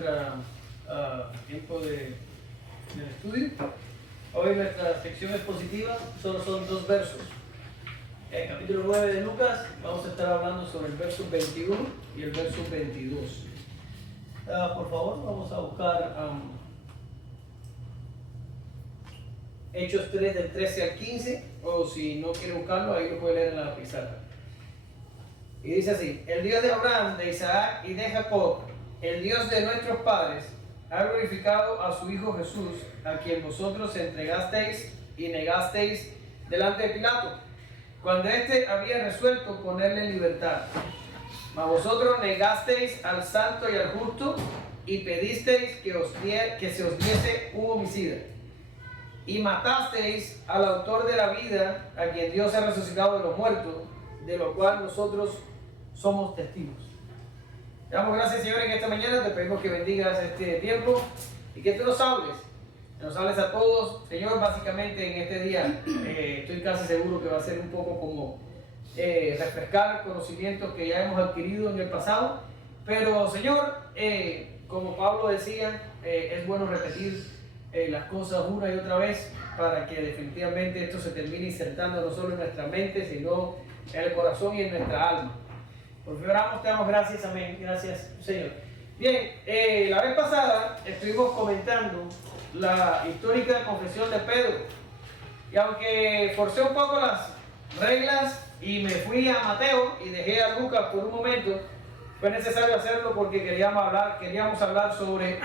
nuestro tiempo del estudio. Hoy nuestra sección expositiva solo son 2 versos. En el capítulo 9 de Lucas vamos a estar hablando sobre el verso 21 y el verso 22. Por favor, vamos a buscar Hechos 3 del 13 al 15, o si no quiere buscarlo, ahí lo puede leer en la pizarra. Y dice así: el Dios de Abraham, de Isaac y de Jacob, el Dios de nuestros padres, ha glorificado a su Hijo Jesús, a quien vosotros entregasteis y negasteis delante de Pilato, cuando éste había resuelto ponerle en libertad. Mas vosotros negasteis al santo y al justo, y pedisteis que se os diese un homicida. Y matasteis al autor de la vida, a quien Dios ha resucitado de los muertos, de lo cual nosotros somos testigos. Te damos gracias, Señor, en esta mañana. Te pedimos que bendigas este tiempo y que tú nos hables. Que nos hables a todos, Señor. Básicamente en este día estoy casi seguro que va a ser un poco como refrescar conocimientos que ya hemos adquirido en el pasado. Pero, Señor, como Pablo decía, es bueno repetir las cosas una y otra vez para que definitivamente esto se termine insertando no solo en nuestra mente, sino en el corazón y en nuestra alma. Por favor, oramos, te damos gracias, amén. Gracias, Señor. Bien, la vez pasada estuvimos comentando la histórica confesión de Pedro, y aunque forcé un poco las reglas y me fui a Mateo y dejé a Lucas por un momento, fue necesario hacerlo porque queríamos hablar sobre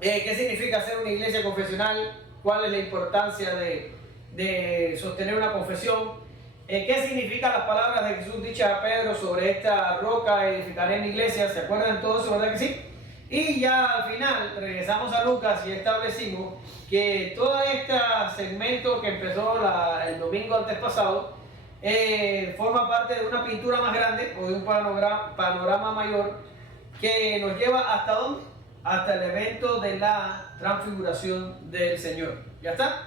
qué significa ser una iglesia confesional, cuál es la importancia de sostener una confesión, qué significan las palabras de Jesús dichas a Pedro: sobre esta roca edificaré mi iglesia. ¿Se acuerdan todo eso, verdad que sí? Y ya al final regresamos a Lucas y establecimos que todo este segmento que empezó el domingo antes pasado forma parte de una pintura más grande, o de un panorama mayor, que nos lleva ¿hasta dónde? Hasta el evento de la transfiguración del Señor. ¿Ya está?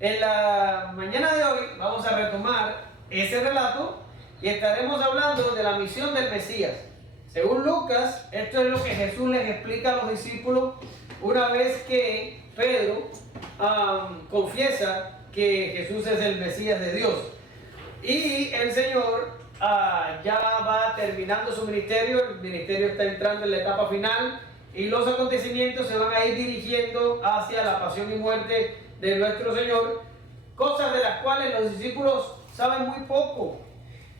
En la mañana de hoy vamos a retomar ese relato y estaremos hablando de la misión del Mesías. Según Lucas, esto es lo que Jesús les explica a los discípulos una vez que Pedro confiesa que Jesús es el Mesías de Dios. Y el Señor ya va terminando su ministerio. El ministerio está entrando en la etapa final, y los acontecimientos se van a ir dirigiendo hacia la pasión y muerte de nuestro Señor, cosas de las cuales los discípulos saben muy poco.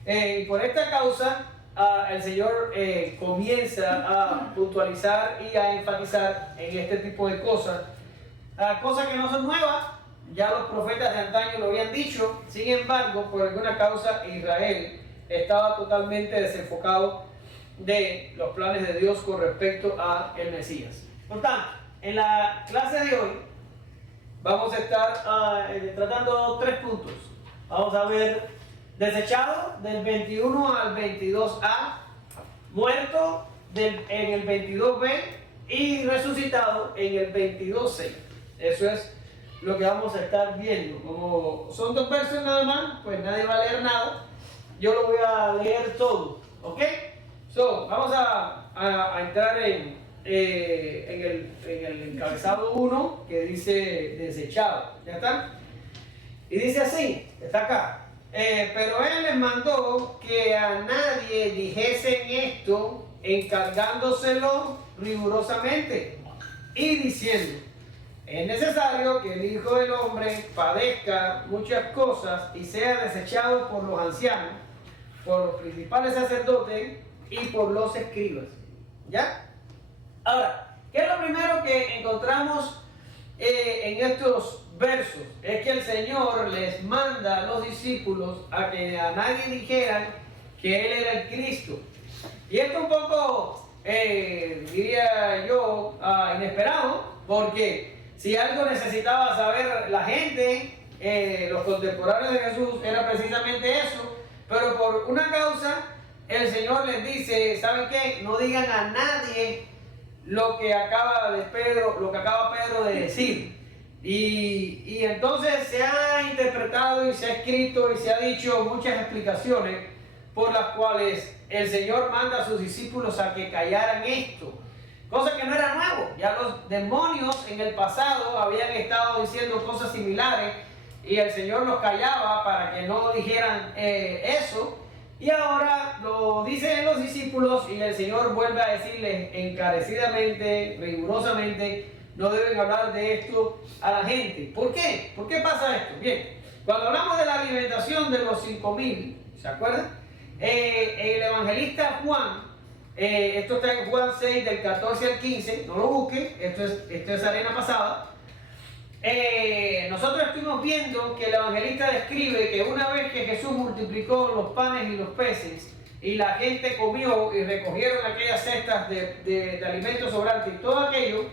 Y por esta causa, el Señor comienza a puntualizar y a enfatizar en este tipo de cosas, cosas que no son nuevas. Ya los profetas de antaño lo habían dicho. Sin embargo, por alguna causa, Israel estaba totalmente desenfocado de los planes de Dios con respecto a el Mesías. Por tanto, en la clase de hoy vamos a estar tratando 3 puntos. Vamos a ver desechado del 21 al 22a, muerto en el 22b y resucitado en el 22c. Eso es lo que vamos a estar viendo. Como son 2 versos nada más, pues nadie va a leer nada. Yo lo voy a leer todo, ¿ok? Vamos a entrar en el encabezado 1, que dice desechado. ¿Ya está? Y dice así, está acá. Pero él les mandó que a nadie dijesen esto, encargándoselo rigurosamente, y diciendo: es necesario que el Hijo del Hombre padezca muchas cosas y sea desechado por los ancianos, por los principales sacerdotes y por los escribas. ¿Ya? Ahora, ¿qué es lo primero que encontramos en estos versos? Es que el Señor les manda a los discípulos a que a nadie dijeran que Él era el Cristo. Y esto un poco, diría yo, inesperado, porque si algo necesitaba saber la gente, los contemporáneos de Jesús, era precisamente eso. Pero por una causa, el Señor les dice: ¿saben qué? No digan a nadie lo que acaba Pedro de decir. Y entonces se ha interpretado y se ha escrito y se ha dicho muchas explicaciones por las cuales el Señor manda a sus discípulos a que callaran esto. cosa que no era nuevo. Ya los demonios en el pasado habían estado diciendo cosas similares y el Señor los callaba para que no dijeran eso. Y ahora lo dicen los discípulos y el Señor vuelve a decirles encarecidamente, rigurosamente, no deben hablar de esto a la gente. ¿Por qué? ¿Por qué pasa esto? Bien, cuando hablamos de la alimentación de los 5,000, ¿se acuerdan? El evangelista Juan, esto está en Juan 6 del 14 al 15, no lo busquen, esto es arena pasada. Nosotros estuvimos viendo que el evangelista describe que una vez que Jesús multiplicó los panes y los peces y la gente comió y recogieron aquellas cestas de alimentos sobrantes y todo aquello,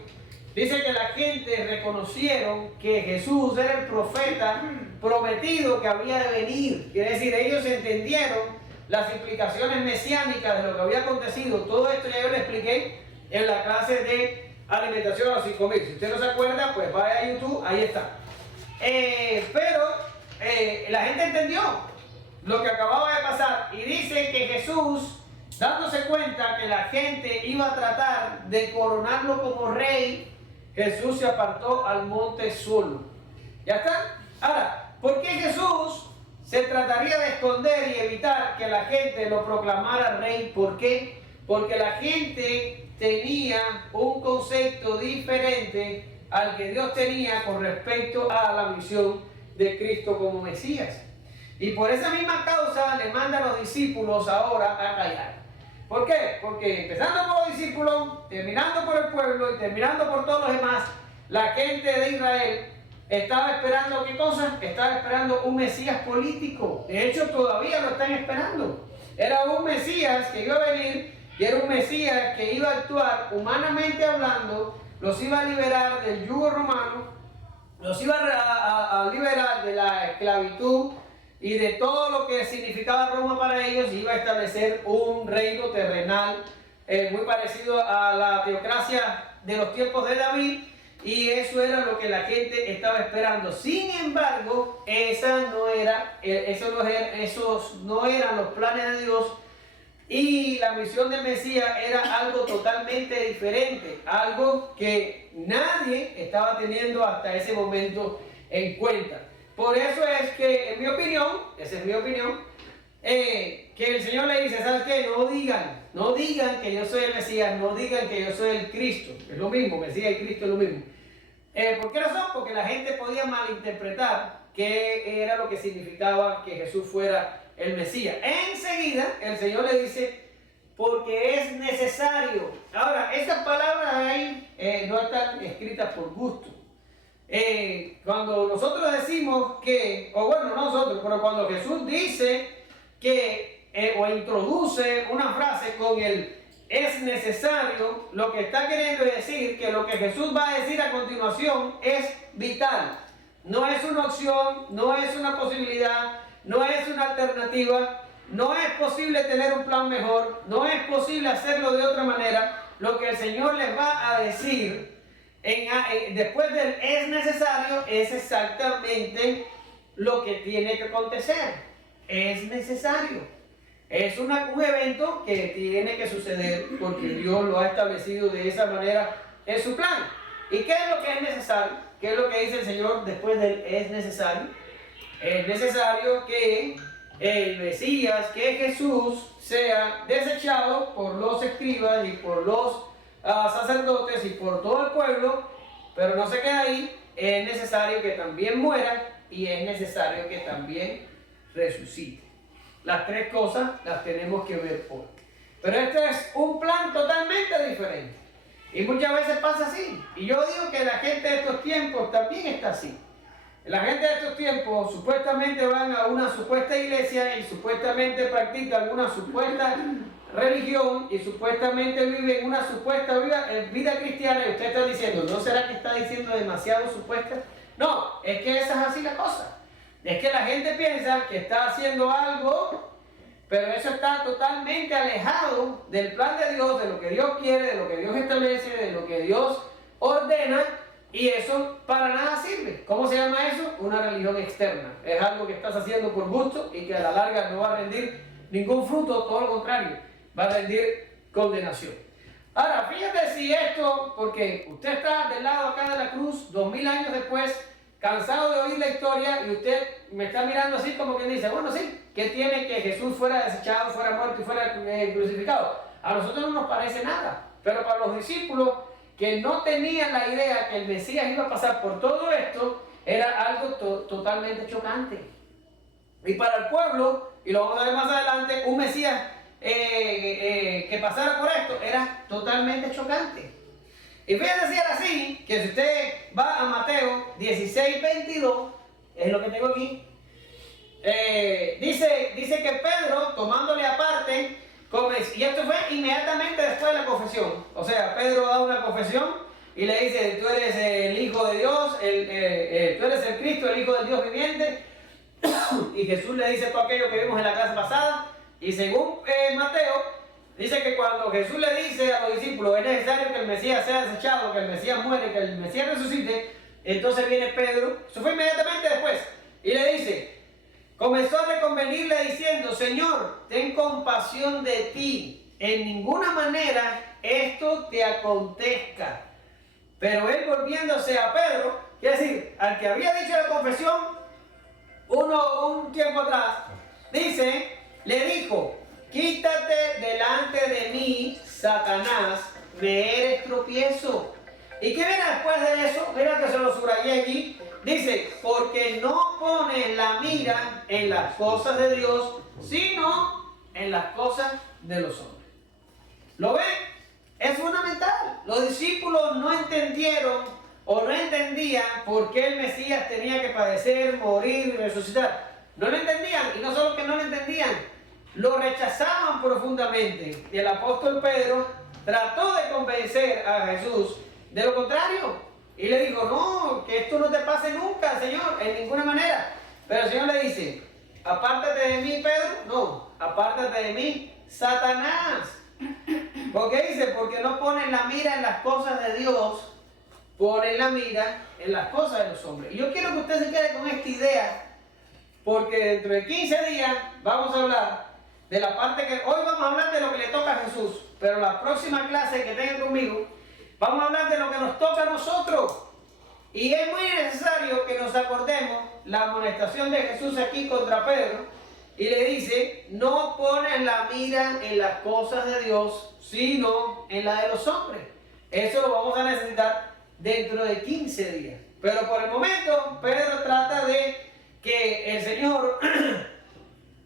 dice que la gente reconocieron que Jesús era el profeta prometido que había de venir. Quiere decir, ellos entendieron las implicaciones mesiánicas de lo que había acontecido. Todo esto ya yo le expliqué en la clase de alimentación a los 5,000. Si usted no se acuerda, pues vaya a YouTube, ahí está. Pero la gente entendió lo que acababa de pasar y dice que Jesús, dándose cuenta que la gente iba a tratar de coronarlo como rey, Jesús se apartó al monte solo. ¿Ya está? Ahora, ¿por qué Jesús se trataría de esconder y evitar que la gente lo proclamara rey? ¿Por qué? Porque la gente tenía un concepto diferente al que Dios tenía con respecto a la misión de Cristo como Mesías. Y por esa misma causa le manda a los discípulos ahora a callar. ¿Por qué? Porque empezando por los discípulos, terminando por el pueblo y terminando por todos los demás, la gente de Israel estaba esperando, ¿qué cosa? Estaba esperando un Mesías político. De hecho, todavía lo están esperando. Era un Mesías que iba a venir y era un Mesías que iba a actuar humanamente hablando, los iba a liberar del yugo romano, los iba a liberar de la esclavitud y de todo lo que significaba Roma para ellos, y iba a establecer un reino terrenal muy parecido a la teocracia de los tiempos de David, y eso era lo que la gente estaba esperando. Sin embargo, esos no eran los planes de Dios, y la misión del Mesías era algo totalmente diferente, algo que nadie estaba teniendo hasta ese momento en cuenta. Por eso es que, en mi opinión, esa es mi opinión, que el Señor le dice, ¿sabes qué? No digan que yo soy el Mesías, no digan que yo soy el Cristo. Es lo mismo, Mesías y Cristo es lo mismo. ¿Por qué razón? Porque la gente podía malinterpretar qué era lo que significaba que Jesús fuera el Mesías. Enseguida, el Señor le dice, porque es necesario. Ahora, estas palabras ahí no están escritas por gusto. Cuando nosotros decimos que, o bueno, no nosotros, pero cuando Jesús dice que, o introduce una frase con el es necesario, lo que está queriendo decir que lo que Jesús va a decir a continuación es vital. No es una opción, no es una posibilidad, no es una alternativa, no es posible tener un plan mejor, no es posible hacerlo de otra manera. Lo que el Señor les va a decir después del es necesario es exactamente lo que tiene que acontecer. Es necesario. Es un evento que tiene que suceder porque Dios lo ha establecido de esa manera en su plan. ¿Y qué es lo que es necesario? ¿Qué es lo que dice el Señor después del es necesario? Es necesario que el Mesías, que Jesús, sea desechado por los escribas y por los sacerdotes y por todo el pueblo, pero no se queda ahí. Es necesario que también muera y es necesario que también resucite. Las tres cosas las tenemos que ver hoy. Pero este es un plan totalmente diferente. Y muchas veces pasa así. Y yo digo que la gente de estos tiempos también está así. La gente de estos tiempos supuestamente van a una supuesta iglesia y supuestamente practican una supuesta religión y supuestamente viven una supuesta vida cristiana, y usted está diciendo, ¿no será que está diciendo demasiado supuesta? No, es que esa es así la cosa. Es que la gente piensa que está haciendo algo, pero eso está totalmente alejado del plan de Dios, de lo que Dios quiere, de lo que Dios establece, de lo que Dios ordena, y eso para nada sirve. ¿Cómo se llama eso? Una religión externa. Es algo que estás haciendo por gusto y que a la larga no va a rendir ningún fruto, todo lo contrario, va a rendir condenación. Ahora, fíjate si esto, porque usted está del lado acá de la cruz, 2000 años después, cansado de oír la historia, y usted me está mirando así como que dice, bueno, sí, ¿qué tiene que Jesús fuera desechado, fuera muerto y fuera crucificado? A nosotros no nos parece nada, pero para los discípulos que no tenían la idea que el Mesías iba a pasar por todo esto, era algo totalmente chocante. Y para el pueblo, y lo vamos a ver más adelante, un Mesías que pasara por esto era totalmente chocante. Y fíjense si era así, que si usted va a Mateo 16:22, es lo que tengo aquí, dice que Pedro, tomándole aparte, y esto fue inmediatamente después de la confesión. O sea, Pedro da una confesión y le dice, tú eres el Hijo de Dios, tú eres el Cristo, el Hijo del Dios viviente. Y Jesús le dice todo aquello que vimos en la clase pasada. Y según Mateo, dice que cuando Jesús le dice a los discípulos, es necesario que el Mesías sea desechado, que el Mesías muere, que el Mesías resucite, entonces viene Pedro, eso fue inmediatamente después, y le dice, comenzó a reconvenirle diciendo, Señor, ten compasión de ti, en ninguna manera esto te acontezca. Pero él, volviéndose a Pedro, quiere decir, al que había dicho la confesión un tiempo atrás, dice, le dijo, quítate delante de mí, Satanás, me eres tropiezo. ¿Y qué viene después de eso? Mira que se lo subrayé allí. Dice, porque no pones la mira en las cosas de Dios, sino en las cosas de los hombres. ¿Lo ven? Es fundamental. Los discípulos no entendieron o no entendían por qué el Mesías tenía que padecer, morir y resucitar. No lo entendían, y no solo que no lo entendían, lo rechazaban profundamente. Y el apóstol Pedro trató de convencer a Jesús de lo contrario. Y le dijo, no, que esto no te pase nunca, Señor, en ninguna manera. Pero el Señor le dice, apártate de mí, Pedro. No, apártate de mí, Satanás. ¿Por qué dice? Porque no ponen la mira en las cosas de Dios, ponen la mira en las cosas de los hombres. Y yo quiero que usted se quede con esta idea, porque dentro de 15 días vamos a hablar de la parte que... Hoy vamos a hablar de lo que le toca a Jesús, pero la próxima clase que tengan conmigo, vamos a hablar de lo que nos toca a nosotros. Y es muy necesario que nos acordemos la amonestación de Jesús aquí contra Pedro, y le dice, no pones la mira en las cosas de Dios, sino en la de los hombres. Eso lo vamos a necesitar dentro de 15 días. Pero por el momento, Pedro trata de que el Señor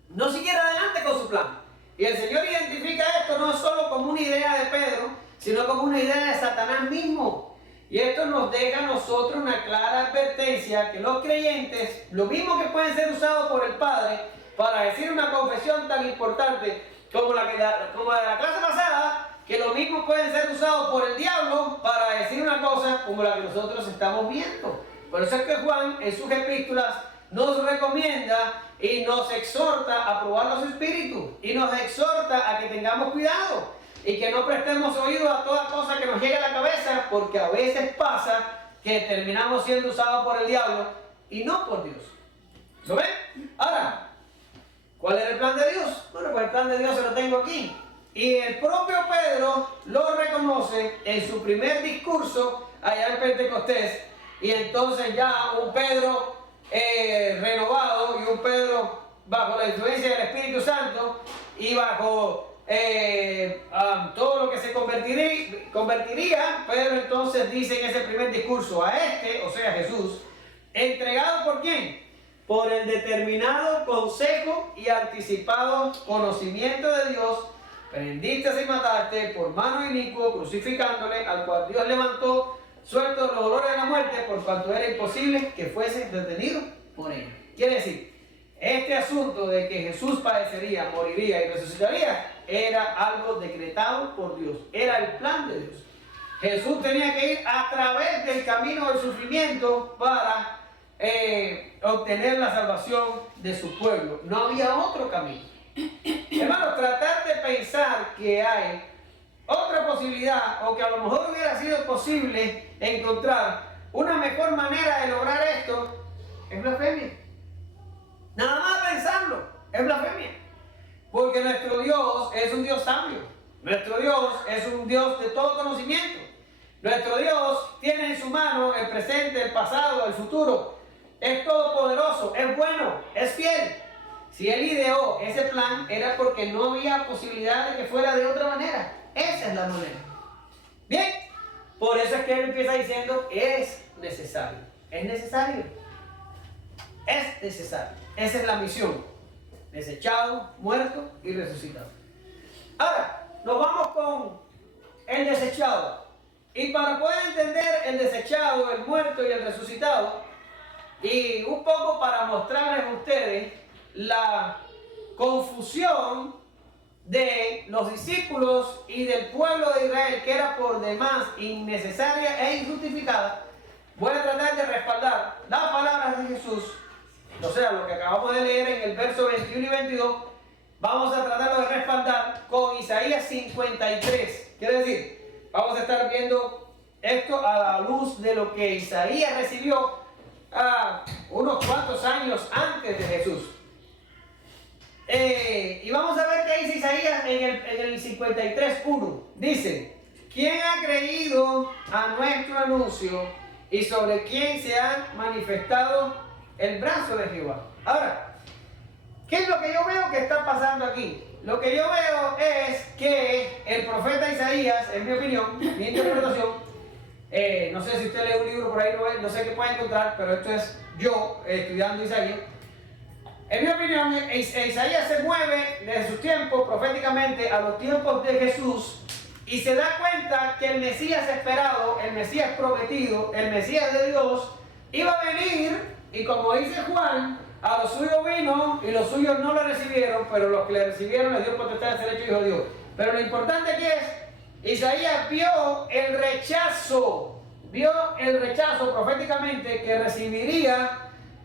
no siguiera adelante con su plan. Y el Señor identifica esto no solo como una idea de Pedro, sino como una idea de Satanás mismo. Y esto nos deja a nosotros una clara advertencia que los creyentes, lo mismo que pueden ser usados por el Padre para decir una confesión tan importante como la de la clase pasada, que lo mismo pueden ser usados por el diablo para decir una cosa como la que nosotros estamos viendo. Por eso es que Juan en sus epístolas nos recomienda y nos exhorta a probar los espíritus, y nos exhorta a que tengamos cuidado y que no prestemos oído a toda cosa que nos llegue a la cabeza, porque a veces pasa que terminamos siendo usados por el diablo y no por Dios. ¿Lo ven? Ahora, ¿cuál es el plan de Dios? Bueno, pues el plan de Dios se lo tengo aquí. Y el propio Pedro lo reconoce en su primer discurso allá en Pentecostés. Y entonces ya un Pedro renovado, y un Pedro bajo la influencia del Espíritu Santo y bajo todo lo que se convertiría, Pedro entonces dice en ese primer discurso, a este, o sea Jesús, entregado ¿por quién? Por el determinado consejo y anticipado conocimiento de Dios, prendiste y mataste por mano inicuo, crucificándole, al cual Dios levantó, suelto de los dolores de la muerte, por cuanto era imposible que fuese detenido por él. Quiere decir, este asunto de que Jesús padecería, moriría y resucitaría, era algo decretado por Dios, era el plan de Dios. Jesús tenía que ir a través del camino del sufrimiento para obtener la salvación de su pueblo. No había otro camino. Hermanos, tratar de pensar que hay otra posibilidad, o que a lo mejor hubiera sido posible encontrar una mejor manera de lograr esto, es blasfemia. Nada más pensarlo, es blasfemia. Porque nuestro Dios es un Dios sabio. Nuestro Dios es un Dios de todo conocimiento. Nuestro Dios tiene en su mano el presente, el pasado, el futuro. Es todopoderoso, es bueno, es fiel. Si Él ideó ese plan era porque no había posibilidad de que fuera de otra manera. Esa es la manera. Bien, por eso es que Él empieza diciendo, es necesario. Es necesario. Es necesario. Esa es la misión. Desechado, muerto y resucitado. Ahora, nos vamos con el desechado. Y para poder entender el desechado, el muerto y el resucitado, y un poco para mostrarles a ustedes la confusión de los discípulos y del pueblo de Israel, que era por demás innecesaria e injustificada, voy a tratar de respaldar las palabras de Jesús, o sea, lo que acabamos de leer en el verso 21 y 22, vamos a tratarlo de respaldar con Isaías 53. Quiere decir, vamos a estar viendo esto a la luz de lo que Isaías recibió unos cuantos años antes de Jesús. Y vamos a ver qué dice Isaías en el 53:1. Dice, ¿quién ha creído a nuestro anuncio y sobre quién se ha manifestado el brazo de Jehová? Ahora, ¿qué es lo que yo veo que está pasando aquí? Lo que yo veo es que el profeta Isaías, en mi opinión, mi interpretación, no sé si usted lee un libro por ahí, no sé qué puede encontrar, pero esto es yo estudiando Isaías. En mi opinión, Isaías se mueve desde su tiempo proféticamente a los tiempos de Jesús y se da cuenta que el Mesías esperado, el Mesías prometido, el Mesías de Dios, iba a venir y como dice Juan, a los suyos vino y los suyos no lo recibieron, pero los que le recibieron les dio potestad de ser hecho hijo de Dios. Pero lo importante aquí es, Isaías vio el rechazo proféticamente que recibiría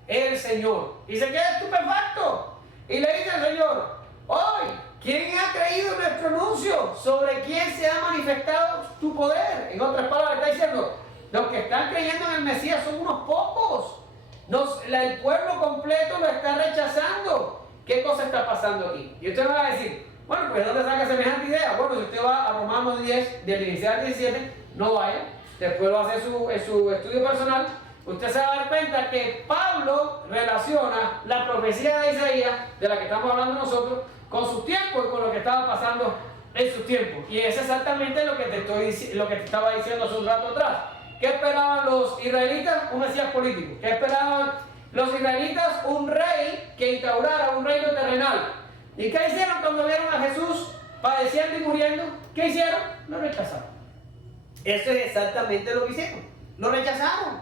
el Señor. Y se queda estupefacto. Y le dice al Señor, hoy, ¿quién ha creído nuestro anuncio? ¿Sobre quién se ha manifestado tu poder? En otras palabras, está diciendo, los que están creyendo en el Mesías son unos pocos. El pueblo completo lo está rechazando. ¿Qué cosa está pasando aquí? Y usted me va a decir, bueno, pues ¿de dónde saca semejante idea? Bueno, si usted va a Romanos 10, del 16 al 17, no vaya. Después lo hace en su estudio personal. Usted se va a dar cuenta que Pablo relaciona la profecía de Isaías, de la que estamos hablando nosotros, con sus tiempos y con lo que estaba pasando en sus tiempos. Y es exactamente lo que te estaba diciendo hace un rato atrás. ¿Qué esperaban los israelitas? Un mesías político. ¿Qué esperaban los israelitas? Un rey que instaurara un reino terrenal. ¿Y qué hicieron cuando vieron a Jesús padeciendo y muriendo? ¿Qué hicieron? Lo rechazaron. Eso es exactamente lo que hicieron. Lo rechazaron.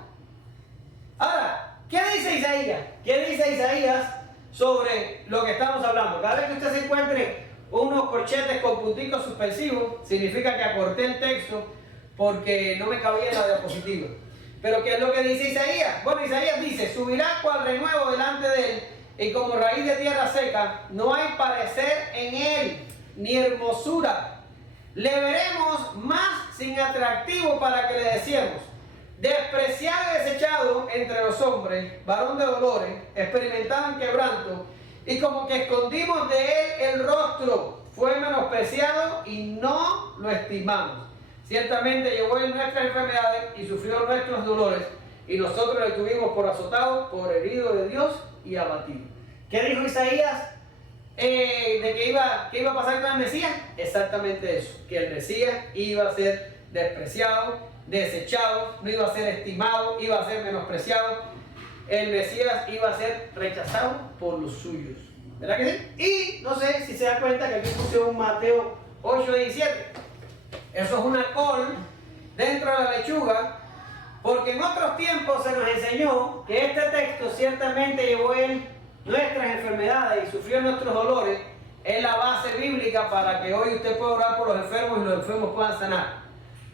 Ahora, ¿qué dice Isaías? ¿Qué dice Isaías sobre lo que estamos hablando? Cada vez que usted se encuentre unos corchetes con punticos suspensivos, significa que acorté el texto porque no me cabía en la diapositiva. Pero ¿qué es lo que dice Isaías? Bueno, Isaías dice, subirá cual renuevo delante de él, y como raíz de tierra seca, no hay parecer en él, ni hermosura. Le veremos más sin atractivo para que le deseemos. Despreciado y desechado entre los hombres, varón de dolores, experimentado en quebranto, y como que escondimos de él el rostro, fue menospreciado y no lo estimamos. Ciertamente llevó él nuestras enfermedades y sufrió nuestros dolores, y nosotros le tuvimos por azotado, por herido de Dios y abatido. ¿Qué dijo Isaías de que iba a pasar con el Mesías? Exactamente eso, que el Mesías iba a ser despreciado, desechado, no iba a ser estimado, iba a ser menospreciado. El Mesías iba a ser rechazado por los suyos. ¿Verdad que sí? Y no sé si se da cuenta que aquí puse un Mateo 8:17. Eso es una col dentro de la lechuga, porque en otros tiempos se nos enseñó que este texto ciertamente llevó él nuestras enfermedades y sufrió nuestros dolores. Es la base bíblica para que hoy usted pueda orar por los enfermos y los enfermos puedan sanar.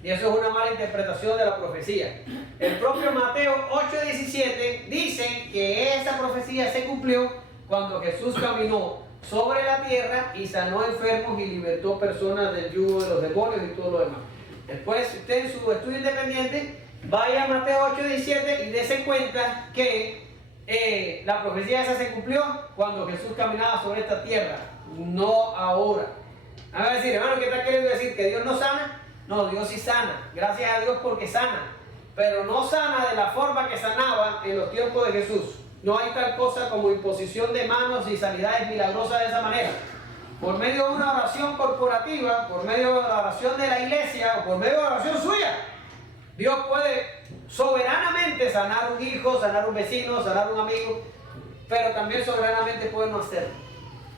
Y eso es una mala interpretación de la profecía. El propio Mateo 8:17 dice que esa profecía se cumplió cuando Jesús caminó sobre la tierra y sanó enfermos y libertó personas del yugo de los demonios y todo lo demás. Después, usted en su estudio independiente, vaya a Mateo 8:17 y dése cuenta que la profecía esa se cumplió cuando Jesús caminaba sobre esta tierra, no ahora. A ver, decir, hermano, ¿qué está queriendo decir? ¿Que Dios no sana? No, Dios sí sana. Gracias a Dios porque sana. Pero no sana de la forma que sanaba en los tiempos de Jesús. No hay tal cosa como imposición de manos y sanidades milagrosas de esa manera. Por medio de una oración corporativa, por medio de la oración de la iglesia o por medio de la oración suya, Dios puede soberanamente sanar un hijo, sanar un vecino, sanar un amigo, pero también soberanamente puede no hacerlo.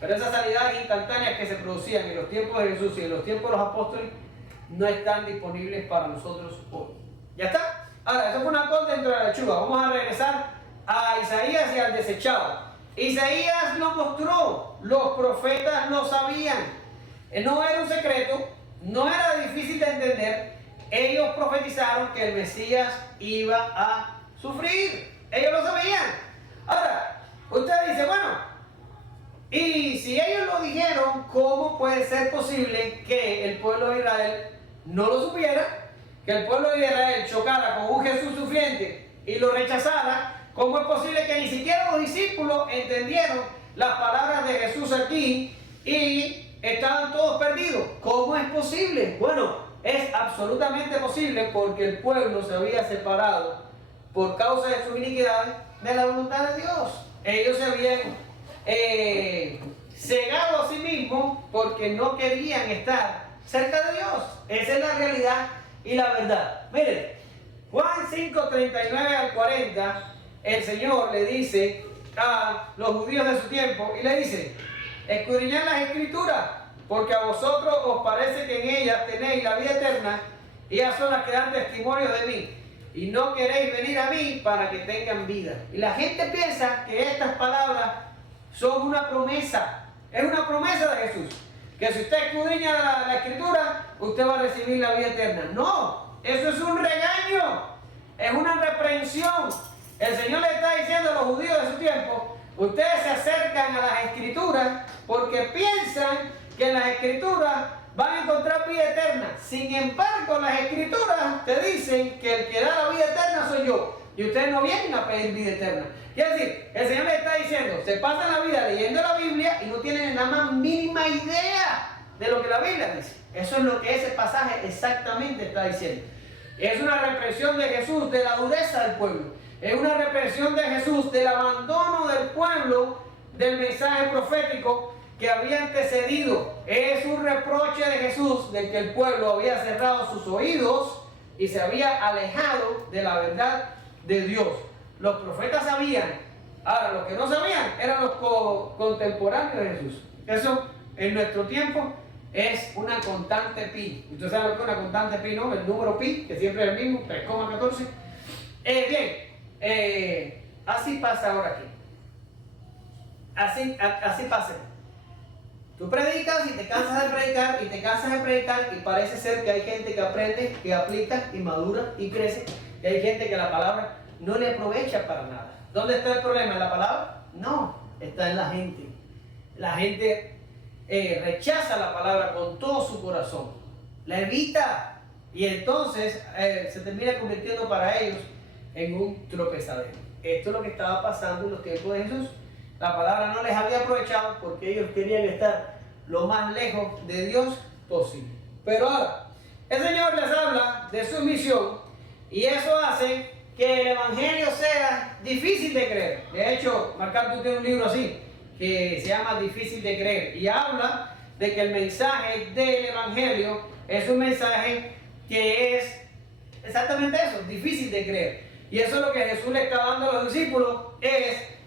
Pero esas sanidades instantáneas que se producían en los tiempos de Jesús y en los tiempos de los apóstoles no están disponibles para nosotros hoy. ¿Ya está? Ahora, eso fue una cosa dentro de la lechuga. Vamos a regresar a Isaías y al desechado. Isaías lo mostró, los profetas lo sabían. No era un secreto, no era difícil de entender. Ellos profetizaron que el Mesías iba a sufrir. Ellos lo sabían. Ahora, usted dice, bueno, y si ellos lo dijeron, ¿cómo puede ser posible que el pueblo de Israel no lo supiera? Que el pueblo de Israel chocara con un Jesús sufriente y lo rechazara. ¿Cómo es posible que ni siquiera los discípulos entendieron las palabras de Jesús aquí y estaban todos perdidos? ¿Cómo es posible? Bueno, es absolutamente posible porque el pueblo se había separado por causa de sus iniquidades de la voluntad de Dios. Ellos se habían cegado a sí mismos porque no querían estar cerca de Dios. Esa es la realidad y la verdad. Miren, Juan 5:39 al 40, el Señor le dice a los judíos de su tiempo y le dice: escudriñad las escrituras, porque a vosotros os parece que en ellas tenéis la vida eterna, y ellas son las que dan testimonio de mí, y no queréis venir a mí para que tengan vida. Y la gente piensa que estas palabras son una promesa, es una promesa de Jesús, que si usted escudriña la escritura, usted va a recibir la vida eterna. No, eso es un regaño, es una reprensión. El Señor le está diciendo a los judíos de su tiempo: ustedes se acercan a las escrituras porque piensan que en las escrituras van a encontrar vida eterna. Sin embargo, las escrituras te dicen que el que da la vida eterna soy yo, y ustedes no vienen a pedir vida eterna. Quiere decir, el Señor le está diciendo, se pasan la vida leyendo la Biblia y no tienen la más mínima idea de lo que la Biblia dice. Eso es lo que ese pasaje exactamente está diciendo. Es una represión de Jesús de la dureza del pueblo. Es una represión de Jesús del abandono del pueblo del mensaje profético que había antecedido. Es un reproche de Jesús de que el pueblo había cerrado sus oídos y se había alejado de la verdad de Dios. Los profetas sabían. Ahora, los que no sabían eran los contemporáneos de Jesús. Eso en nuestro tiempo es una constante pi. Ustedes saben lo que es una constante pi, ¿no? El número pi, que siempre es el mismo, 3,14. Así pasa ahora aquí. Así pasa. Tú predicas y te cansas de predicar y te cansas de predicar, y parece ser que hay gente que aprende, que aplica y madura y crece, y hay gente que la palabra no le aprovecha para nada. ¿Dónde está el problema? ¿En la palabra? No, está en la gente. La gente rechaza la palabra con todo su corazón, la evita, y entonces se termina convirtiendo para ellos en un tropezadero. Esto es lo que estaba pasando en los tiempos de Jesús. La palabra no les había aprovechado porque ellos querían estar lo más lejos de Dios posible. Pero ahora, el Señor les habla de su misión, y eso hace que el Evangelio sea difícil de creer. De hecho, MacArthur tiene un libro así, que se llama Difícil de creer, y habla de que el mensaje del Evangelio es un mensaje que es exactamente eso, difícil de creer. Y eso es lo que Jesús le está dando a los discípulos, es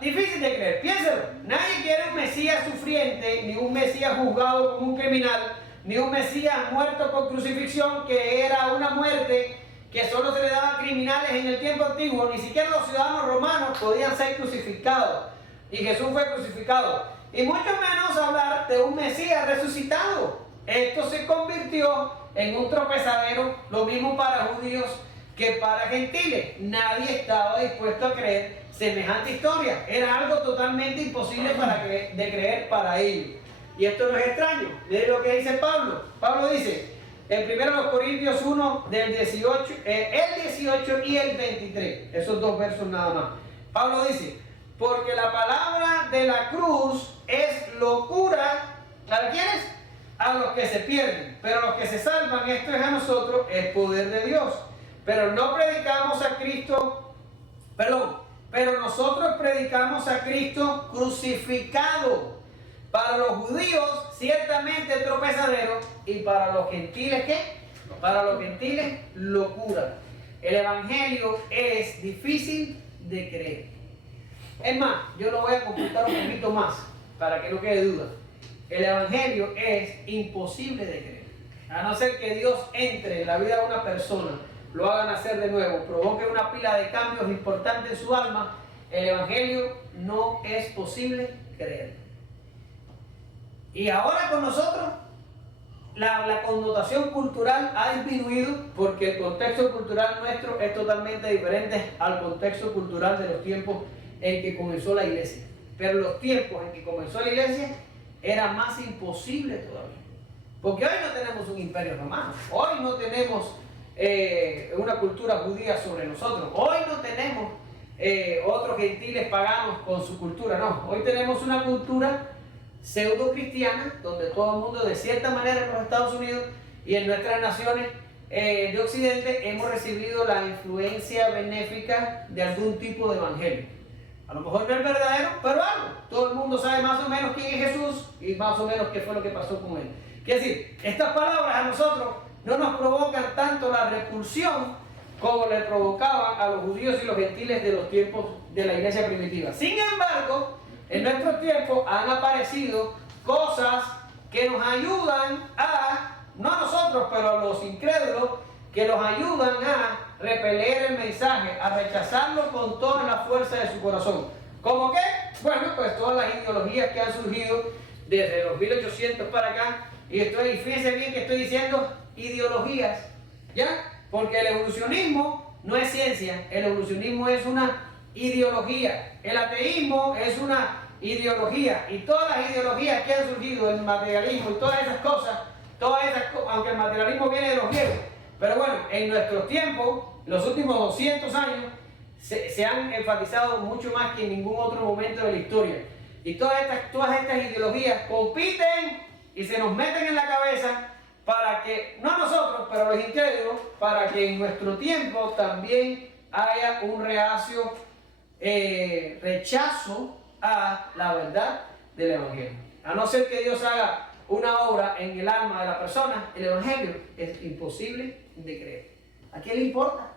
difícil de creer. Piénselo, nadie quiere un Mesías sufriente, ni un Mesías juzgado como un criminal, ni un Mesías muerto por crucifixión, que era una muerte que solo se le daba a criminales en el tiempo antiguo. Ni siquiera los ciudadanos romanos podían ser crucificados, y Jesús fue crucificado. Y mucho menos hablar de un Mesías resucitado. Esto se convirtió en un tropezadero, lo mismo para judíos que para gentiles. Nadie estaba dispuesto a creer semejante historia. Era algo totalmente imposible de creer para ellos. Y esto no es extraño. Miren lo que dice Pablo. Pablo dice en 1 Corintios 1, del 18, el 18 y el 23. Esos dos versos nada más. Pablo dice: porque la palabra de la cruz es locura. ¿Para quiénes? a los que se pierden, pero a los que se salvan, esto es a nosotros, es poder de Dios. Pero no predicamos a Cristo, pero nosotros predicamos a Cristo crucificado. Para los judíos, ciertamente tropezadero, y para los gentiles, ¿qué? Para los gentiles, locura. El evangelio es difícil de creer. Es más, yo lo voy a complicar un poquito más, para que no quede duda. El evangelio es imposible de creer. A no ser que Dios entre en la vida de una persona, lo haga nacer de nuevo, provoque una pila de cambios importantes en su alma, el evangelio no es posible creer. Y ahora con nosotros, la connotación cultural ha disminuido porque el contexto cultural nuestro es totalmente diferente al contexto cultural de los tiempos en que comenzó la iglesia. Pero los tiempos en que comenzó la iglesia era más imposible todavía. Porque hoy no tenemos un imperio romano, hoy no tenemos una cultura judía sobre nosotros, hoy no tenemos otros gentiles paganos con su cultura, no, hoy tenemos una cultura pseudo cristiana, donde todo el mundo de cierta manera en los Estados Unidos y en nuestras naciones de Occidente hemos recibido la influencia benéfica de algún tipo de evangelio. A lo mejor no es verdadero, pero algo. Todo el mundo sabe más o menos quién es Jesús y más o menos qué fue lo que pasó con él. Quiere decir, estas palabras a nosotros no nos provocan tanto la repulsión como le provocaban a los judíos y los gentiles de los tiempos de la iglesia primitiva. Sin embargo, en nuestros tiempos han aparecido cosas que nos ayudan no a nosotros, pero a los incrédulos, que nos ayudan a repeler el mensaje, a rechazarlo con toda la fuerza de su corazón. ¿Cómo qué? Bueno, pues todas las ideologías que han surgido desde los 1800 para acá, y fíjense bien que estoy diciendo ideologías, ¿ya? Porque el evolucionismo no es ciencia, el evolucionismo es una ideología. El ateísmo es una ideología, y todas las ideologías que han surgido, el materialismo y todas esas cosas, aunque el materialismo viene de los griegos, pero bueno, en nuestros tiempos, los últimos 200 años, se han enfatizado mucho más que en ningún otro momento de la historia. Y todas estas ideologías compiten y se nos meten en la cabeza para que, no nosotros, pero los incrédulos, para que en nuestro tiempo también haya un rechazo a la verdad del evangelio. A no ser que Dios haga una obra en el alma de la persona, el evangelio es imposible de creer. ¿A quién le importa?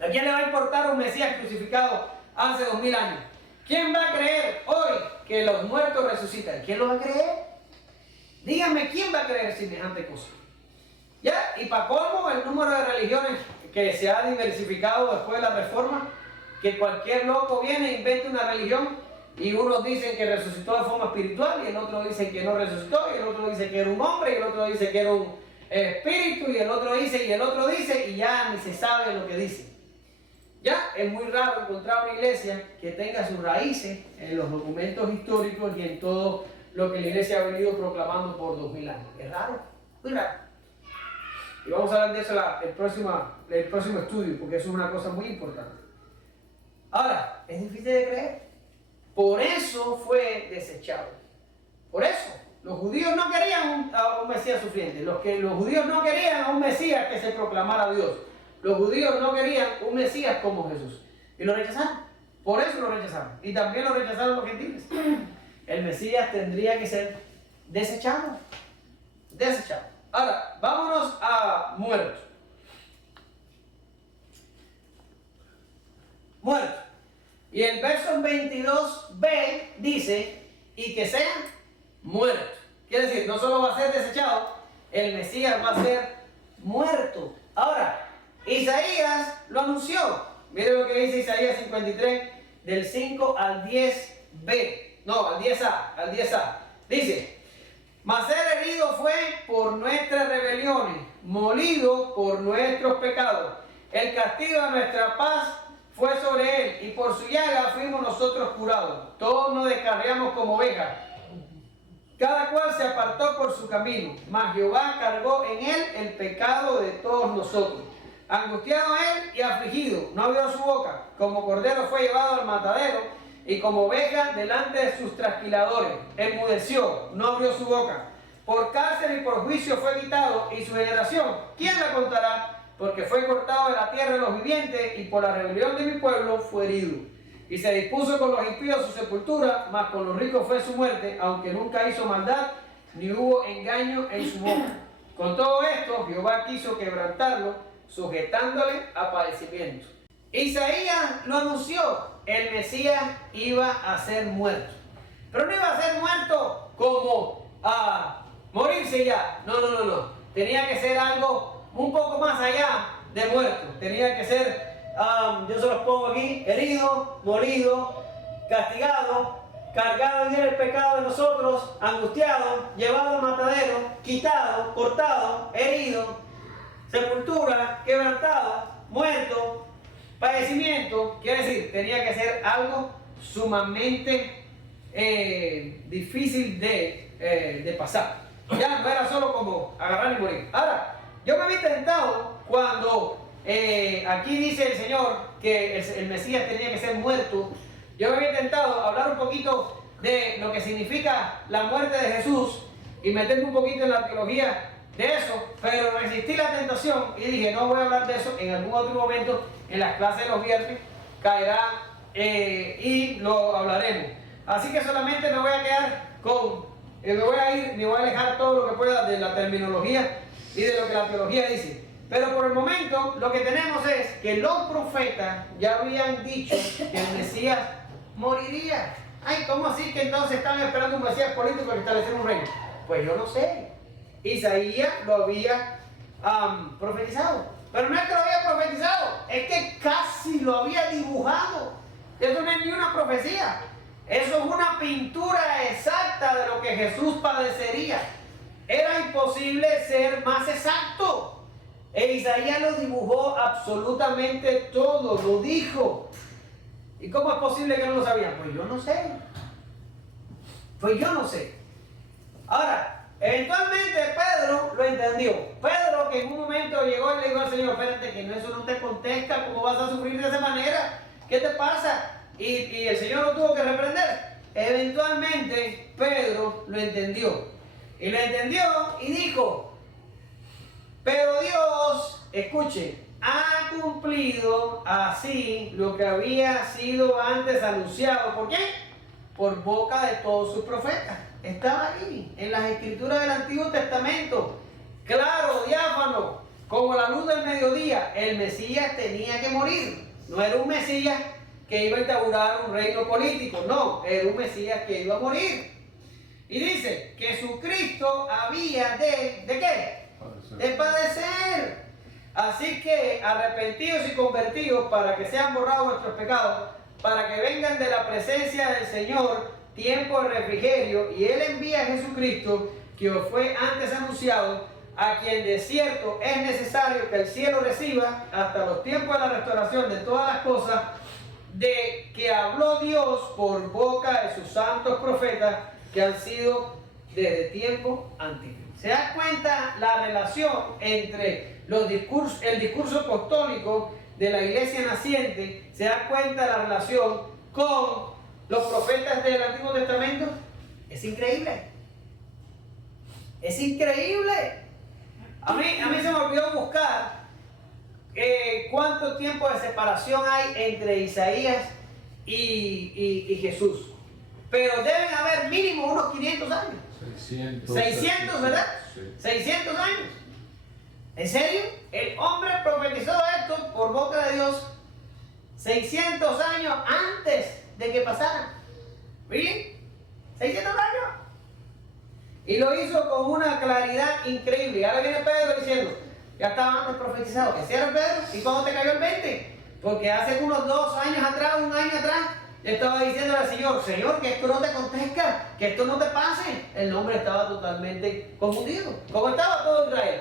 ¿A quién le va a importar un Mesías crucificado hace 2000 años? ¿Quién va a creer hoy que los muertos resucitan? ¿Quién lo va a creer? Díganme, ¿quién va a creer semejante cosa? ¿Ya? Y para colmo, el número de religiones que se ha diversificado después de la reforma, que cualquier loco viene e inventa una religión, y unos dicen que resucitó de forma espiritual, y el otro dice que no resucitó, y el otro dice que era un hombre, y el otro dice que era un espíritu, y el otro dice, y ya ni se sabe lo que dice. Ya es muy raro encontrar una iglesia que tenga sus raíces en los documentos históricos y en todo lo que la iglesia ha venido proclamando por 2000 años. Es raro, muy raro. Y vamos a hablar de eso en el próximo estudio, porque eso es una cosa muy importante. Ahora, es difícil de creer. Por eso fue desechado. Por eso. Los judíos no querían a un Mesías sufriente. Los judíos no querían a un Mesías que se proclamara a Dios. Los judíos no querían un Mesías como Jesús. Y lo rechazaron. Por eso lo rechazaron. Y también lo rechazaron los gentiles. El Mesías tendría que ser desechado. Desechado. Ahora, vámonos a muertos. Muertos. Y el verso 22b dice, y que sean muertos. Quiere decir, no solo va a ser desechado, el Mesías va a ser muerto. Ahora, Isaías lo anunció. Mire lo que dice Isaías 53, del 5 al 10b. No, al 10a. Dice, mas él herido fue por nuestras rebeliones, molido por nuestros pecados. El castigo de nuestra paz fue sobre él, y por su llaga fuimos nosotros curados. Todos nos descarriamos como ovejas, cada cual se apartó por su camino, mas Jehová cargó en él el pecado de todos nosotros. Angustiado él y afligido, no abrió su boca. Como cordero fue llevado al matadero, y como oveja delante de sus trasquiladores. Enmudeció, no abrió su boca. por cárcel y por juicio fue quitado, y su generación, ¿quién la contará? Porque fue cortado de la tierra de los vivientes, y por la rebelión de mi pueblo fue herido. Y se dispuso con los impíos su sepultura, mas con los ricos fue su muerte, aunque nunca hizo maldad, ni hubo engaño en su boca. Con todo esto, Jehová quiso quebrantarlo, sujetándole a padecimiento. Isaías lo anunció, el Mesías iba a ser muerto. Pero no iba a ser muerto como a morirse ya. No. Tenía que ser algo un poco más allá de muerto. Tenía que ser, yo se los pongo aquí, herido, molido, castigado, cargado en el pecado de nosotros, angustiado, llevado al matadero, quitado, cortado, herido, sepultura, quebrantado, muerto, padecimiento. Quiere decir, tenía que ser algo sumamente difícil de pasar. Ya no era solo como agarrar y morir. Ahora, yo me vi tentado cuando aquí dice el Señor que el Mesías tenía que ser muerto. Yo me había intentado hablar un poquito de lo que significa la muerte de Jesús y meterme un poquito en la teología de eso, pero resistí la tentación y dije, no voy a hablar de eso. En algún otro momento, en las clases de los viernes, caerá y lo hablaremos. Así que solamente me voy a quedar con, me voy a alejar todo lo que pueda de la terminología y de lo que la teología dice. Pero por el momento lo que tenemos es que los profetas ya habían dicho que el Mesías moriría. Ay, ¿cómo así que entonces están esperando un Mesías político para establecer un reino? Pues yo no sé. Isaías lo había profetizado. Pero no es que lo había profetizado, es que casi lo había dibujado. Eso no es ni una profecía. Eso es una pintura exacta de lo que Jesús padecería. Era imposible ser más exacto. E Isaías lo dibujó absolutamente todo, lo dijo. ¿Y cómo es posible que no lo sabían? Pues yo no sé. Ahora, eventualmente Pedro lo entendió. Pedro, que en un momento llegó y le dijo al Señor, espérate, que eso no te contesta, ¿cómo vas a sufrir de esa manera? ¿Qué te pasa? Y el Señor lo tuvo que reprender. Eventualmente Pedro lo entendió. Y lo entendió y dijo, pero Dios, escuchen, ha cumplido así lo que había sido antes anunciado. ¿Por qué? Por boca de todos sus profetas. Estaba ahí, en las escrituras del Antiguo Testamento. Claro, diáfano, como la luz del mediodía. El Mesías tenía que morir. No era un Mesías que iba a instaurar un reino político. No, era un Mesías que iba a morir. Y dice que Jesucristo había ¿de qué? De padecer. Así que arrepentidos y convertidos para que sean borrados vuestros pecados, para que vengan de la presencia del Señor tiempo de refrigerio, y Él envía a Jesucristo, que os fue antes anunciado, a quien de cierto es necesario que el cielo reciba hasta los tiempos de la restauración de todas las cosas, de que habló Dios por boca de sus santos profetas que han sido desde tiempo antiguo. ¿Se da cuenta la relación entre el discurso apostólico de la iglesia naciente? ¿Se da cuenta la relación con los profetas del Antiguo Testamento? Es increíble. Es increíble. A mí se me olvidó buscar cuánto tiempo de separación hay entre Isaías y Jesús. Pero deben haber mínimo unos 500 años. 600, ¿verdad? Sí. 600 años. ¿En serio? El hombre profetizó esto por boca de Dios 600 años antes de que pasara. ¿Really? 600 años. Y lo hizo con una claridad increíble. Y ahora viene Pedro diciendo, ya estaba antes profetizado. ¿Qué hicieron, Pedro? ¿Y cuándo te cayó el 20? Porque hace unos 2 años atrás, un año atrás, yo estaba diciendo al Señor, Señor, que esto no te acontezca, que esto no te pase. El hombre estaba totalmente confundido, como estaba todo Israel.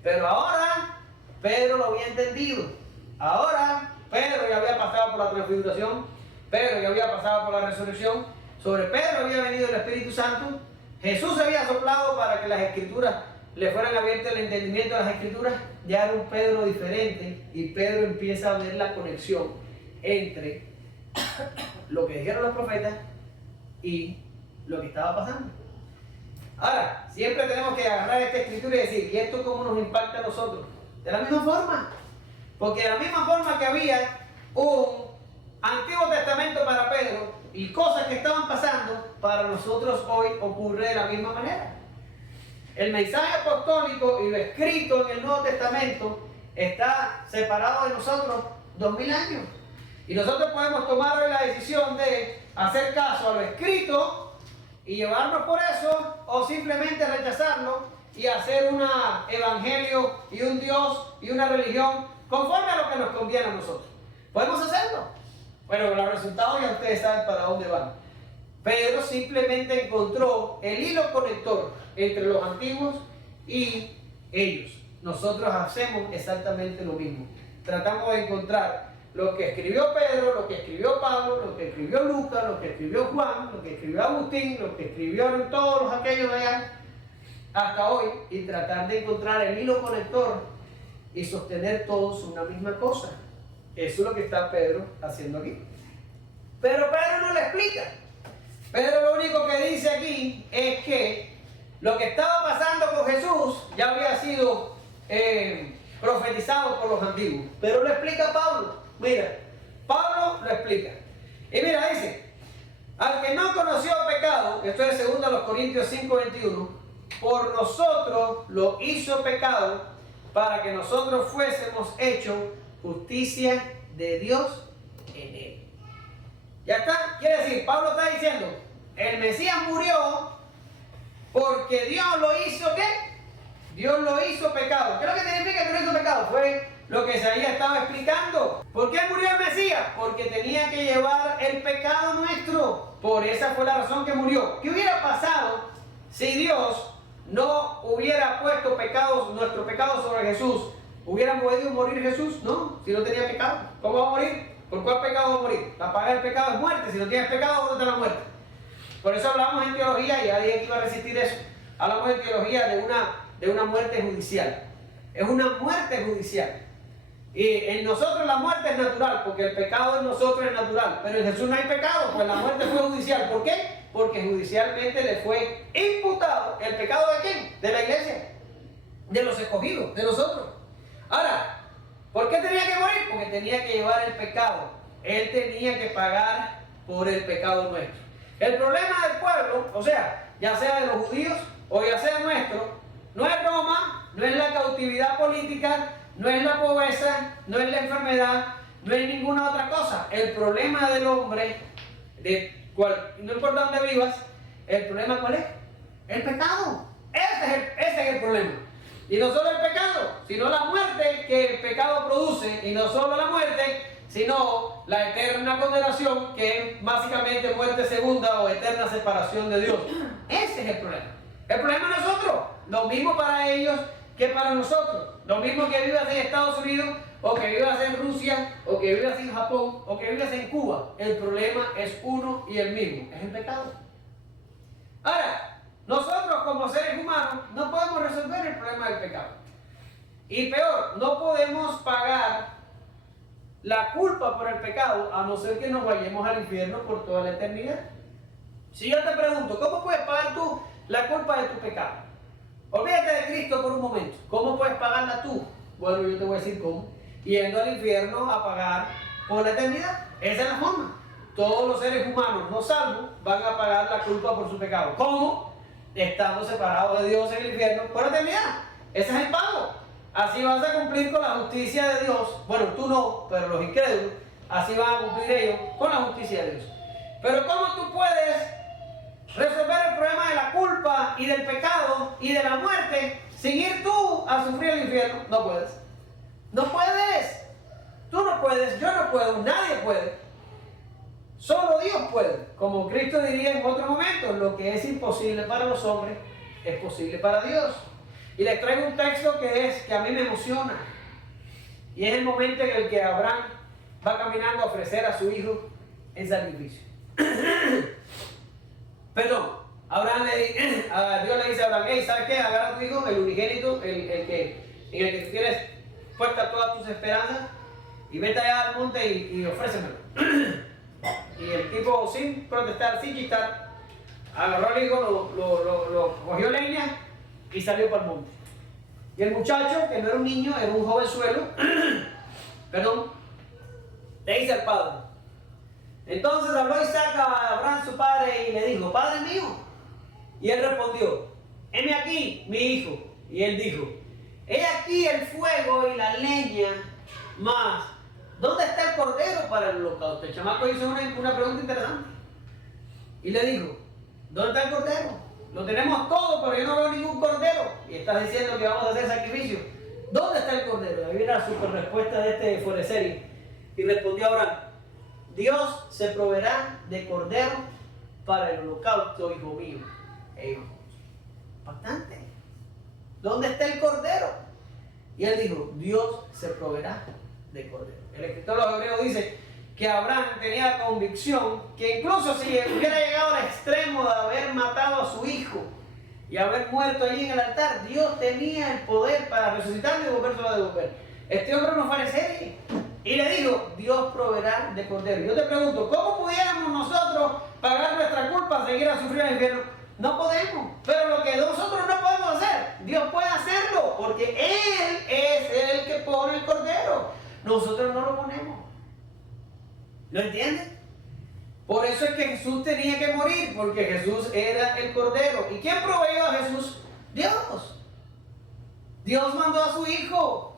Pero ahora Pedro lo había entendido. Ahora Pedro ya había pasado por la transfiguración, Pedro ya había pasado por la resurrección. Sobre Pedro había venido el Espíritu Santo. Jesús había soplado para que las escrituras le fueran abiertas, el entendimiento de las escrituras. Ya era un Pedro diferente, y Pedro empieza a ver la conexión entre lo que dijeron los profetas y lo que estaba pasando. Ahora, siempre tenemos que agarrar esta escritura y decir, ¿y esto cómo nos impacta a nosotros? De la misma forma. Porque de la misma forma que había un Antiguo Testamento para Pedro y cosas que estaban pasando, para nosotros hoy ocurre de la misma manera. El mensaje apostólico y lo escrito en el Nuevo Testamento está separado de nosotros 2000 años. Y nosotros podemos tomar hoy la decisión de hacer caso a lo escrito y llevarnos por eso, o simplemente rechazarlo y hacer un evangelio y un Dios y una religión conforme a lo que nos conviene a nosotros. ¿Podemos hacerlo? Bueno, los resultados ya ustedes saben para dónde van. Pedro simplemente encontró el hilo conector entre los antiguos y ellos. Nosotros hacemos exactamente lo mismo. Tratamos de encontrar lo que escribió Pedro, lo que escribió Pablo, lo que escribió Lucas, lo que escribió Juan, lo que escribió Agustín, lo que escribieron todos los aquellos de allá hasta hoy, y tratar de encontrar el hilo conector y sostener todos una misma cosa. Eso es lo que está Pedro haciendo aquí. Pero Pedro no le explica. Pedro lo único que dice aquí es que lo que estaba pasando con Jesús ya había sido profetizado por los antiguos. Pero lo explica Pablo. Mira, Pablo lo explica. Y mira, dice, al que no conoció pecado, esto es 2 Corintios 5:21, por nosotros lo hizo pecado para que nosotros fuésemos hechos justicia de Dios en él. Ya está, quiere decir, Pablo está diciendo, el Mesías murió porque Dios lo hizo, ¿qué? Dios lo hizo pecado. ¿Qué es lo que significa que lo hizo pecado? Fue lo que Isaías estaba explicando. ¿Por qué murió el Mesías? Porque tenía que llevar el pecado nuestro. Por esa fue la razón que murió. ¿Qué hubiera pasado si Dios no hubiera puesto pecados, nuestro pecado sobre Jesús? ¿Hubiera podido morir Jesús? No, si no tenía pecado. ¿Cómo va a morir? ¿Por cuál pecado va a morir? La paga del pecado es muerte. Si no tienes pecado, ¿dónde está la muerte? Por eso hablamos en teología, y ya dije que iba a resistir eso. Hablamos en teología de una muerte judicial. Es una muerte judicial. Y en nosotros la muerte es natural, porque el pecado en nosotros es natural. Pero en Jesús no hay pecado, pues la muerte fue judicial. ¿Por qué? Porque judicialmente le fue imputado el pecado de quién? De la iglesia. De los escogidos, de nosotros. Ahora, ¿por qué tenía que morir? Porque tenía que llevar el pecado. Él tenía que pagar por el pecado nuestro. El problema del pueblo, o sea, ya sea de los judíos o ya sea nuestro, no es Roma, no es la cautividad política, no es la pobreza, no es la enfermedad, no es ninguna otra cosa. El problema del hombre, no importa dónde vivas, el problema ¿cuál es? El pecado. Ese es el problema. Y no solo el pecado, sino la muerte que el pecado produce, y no solo la muerte, sino la eterna condenación, que es básicamente muerte segunda o eterna separación de Dios. Ese es el problema. El problema es nosotros, lo mismo para ellos que para nosotros. Lo mismo que vivas en Estados Unidos, o que vivas en Rusia, o que vivas en Japón, o que vivas en Cuba. El problema es uno y el mismo, es el pecado. Ahora, nosotros como seres humanos no podemos resolver el problema del pecado. Y peor, no podemos pagar la culpa por el pecado, a no ser que nos vayamos al infierno por toda la eternidad. Si yo te pregunto, ¿cómo puedes pagar tú la culpa de tu pecado? Olvídate de Cristo por un momento. ¿Cómo puedes pagarla tú? Bueno, yo te voy a decir cómo. Yendo al infierno a pagar por la eternidad. Esa es la forma. Todos los seres humanos no salvos van a pagar la culpa por su pecado. ¿Cómo? Estando separados de Dios en el infierno por la eternidad. Ese es el pago. Así vas a cumplir con la justicia de Dios. Bueno, tú no, pero los incrédulos, así van a cumplir ellos con la justicia de Dios. Pero ¿cómo tú puedes resolver el problema de la culpa y del pecado y de la muerte sin ir tú a sufrir el infierno? No puedes. No puedes. Tú no puedes, yo no puedo, nadie puede. Solo Dios puede. Como Cristo diría en otro momento, lo que es imposible para los hombres es posible para Dios. Y les traigo un texto que a mí me emociona. Y es el momento en el que Abraham va caminando a ofrecer a su hijo en sacrificio. Perdón, Dios le dice a Abraham, hey, ¿sabes qué? Agarra a tu hijo, el unigénito, en el que tú tienes puestas todas tus esperanzas, y vete allá al monte y ofrécemelo. Y el tipo, sin protestar, sin chistar, Agarró al hijo, lo cogió leña y salió para el monte. Y el muchacho, que no era un niño, era un jovenzuelo, perdón, le dice al padre. Entonces habló Isaac a Abraham su padre y le dijo, Padre mío. Y él respondió, heme aquí, mi hijo. Y él dijo, he aquí el fuego y la leña, mas ¿dónde está el cordero para el holocausto? El chamaco hizo una pregunta interesante. Y le dijo, ¿dónde está el cordero? Lo tenemos todo, pero yo no veo ningún cordero. Y estás diciendo que vamos a hacer sacrificio. ¿Dónde está el cordero? Ahí viene la super respuesta de este fuera de serie. Y respondió Abraham, Dios se proveerá de cordero para el holocausto, hijo mío. Bastante. ¿Dónde está el cordero? Y él dijo, Dios se proveerá de cordero. El escritor de los Hebreos dice que Abraham tenía la convicción que incluso si hubiera llegado al extremo de haber matado a su hijo y haber muerto allí en el altar, Dios tenía el poder para resucitarlo y devolverlo a devolver. Este hombre no fue de serie. Y le dijo, Dios proveerá de cordero. Yo te pregunto, ¿cómo pudiéramos nosotros pagar nuestra culpa, seguir a sufrir el infierno? No podemos. Pero lo que nosotros no podemos hacer, Dios puede hacerlo, porque Él es el que pone el cordero. Nosotros no lo ponemos. ¿Lo entienden? Por eso es que Jesús tenía que morir, porque Jesús era el cordero. ¿Y quién proveyó a Jesús? Dios. Dios mandó a su Hijo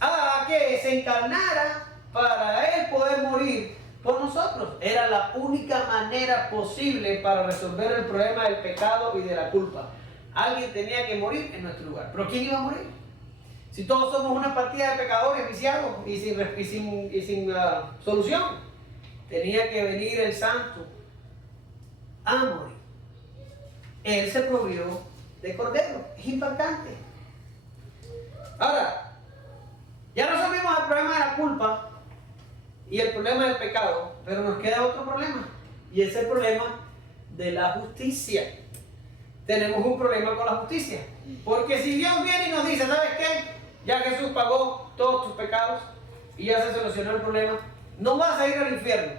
a que se encarnara para Él poder morir por nosotros. Era la única manera posible para resolver el problema del pecado y de la culpa. Alguien tenía que morir en nuestro lugar. ¿Pero quién iba a morir? Si todos somos una partida de pecadores viciados y sin solución, tenía que venir el Santo a morir. Él se proveyó de cordero. Es impactante. Ahora, ya resolvimos el problema de la culpa y el problema del pecado, pero nos queda otro problema, y es el problema de la justicia. Tenemos un problema con la justicia, porque si Dios viene y nos dice, ¿sabes qué? Ya Jesús pagó todos tus pecados y ya se solucionó el problema, no vas a ir al infierno.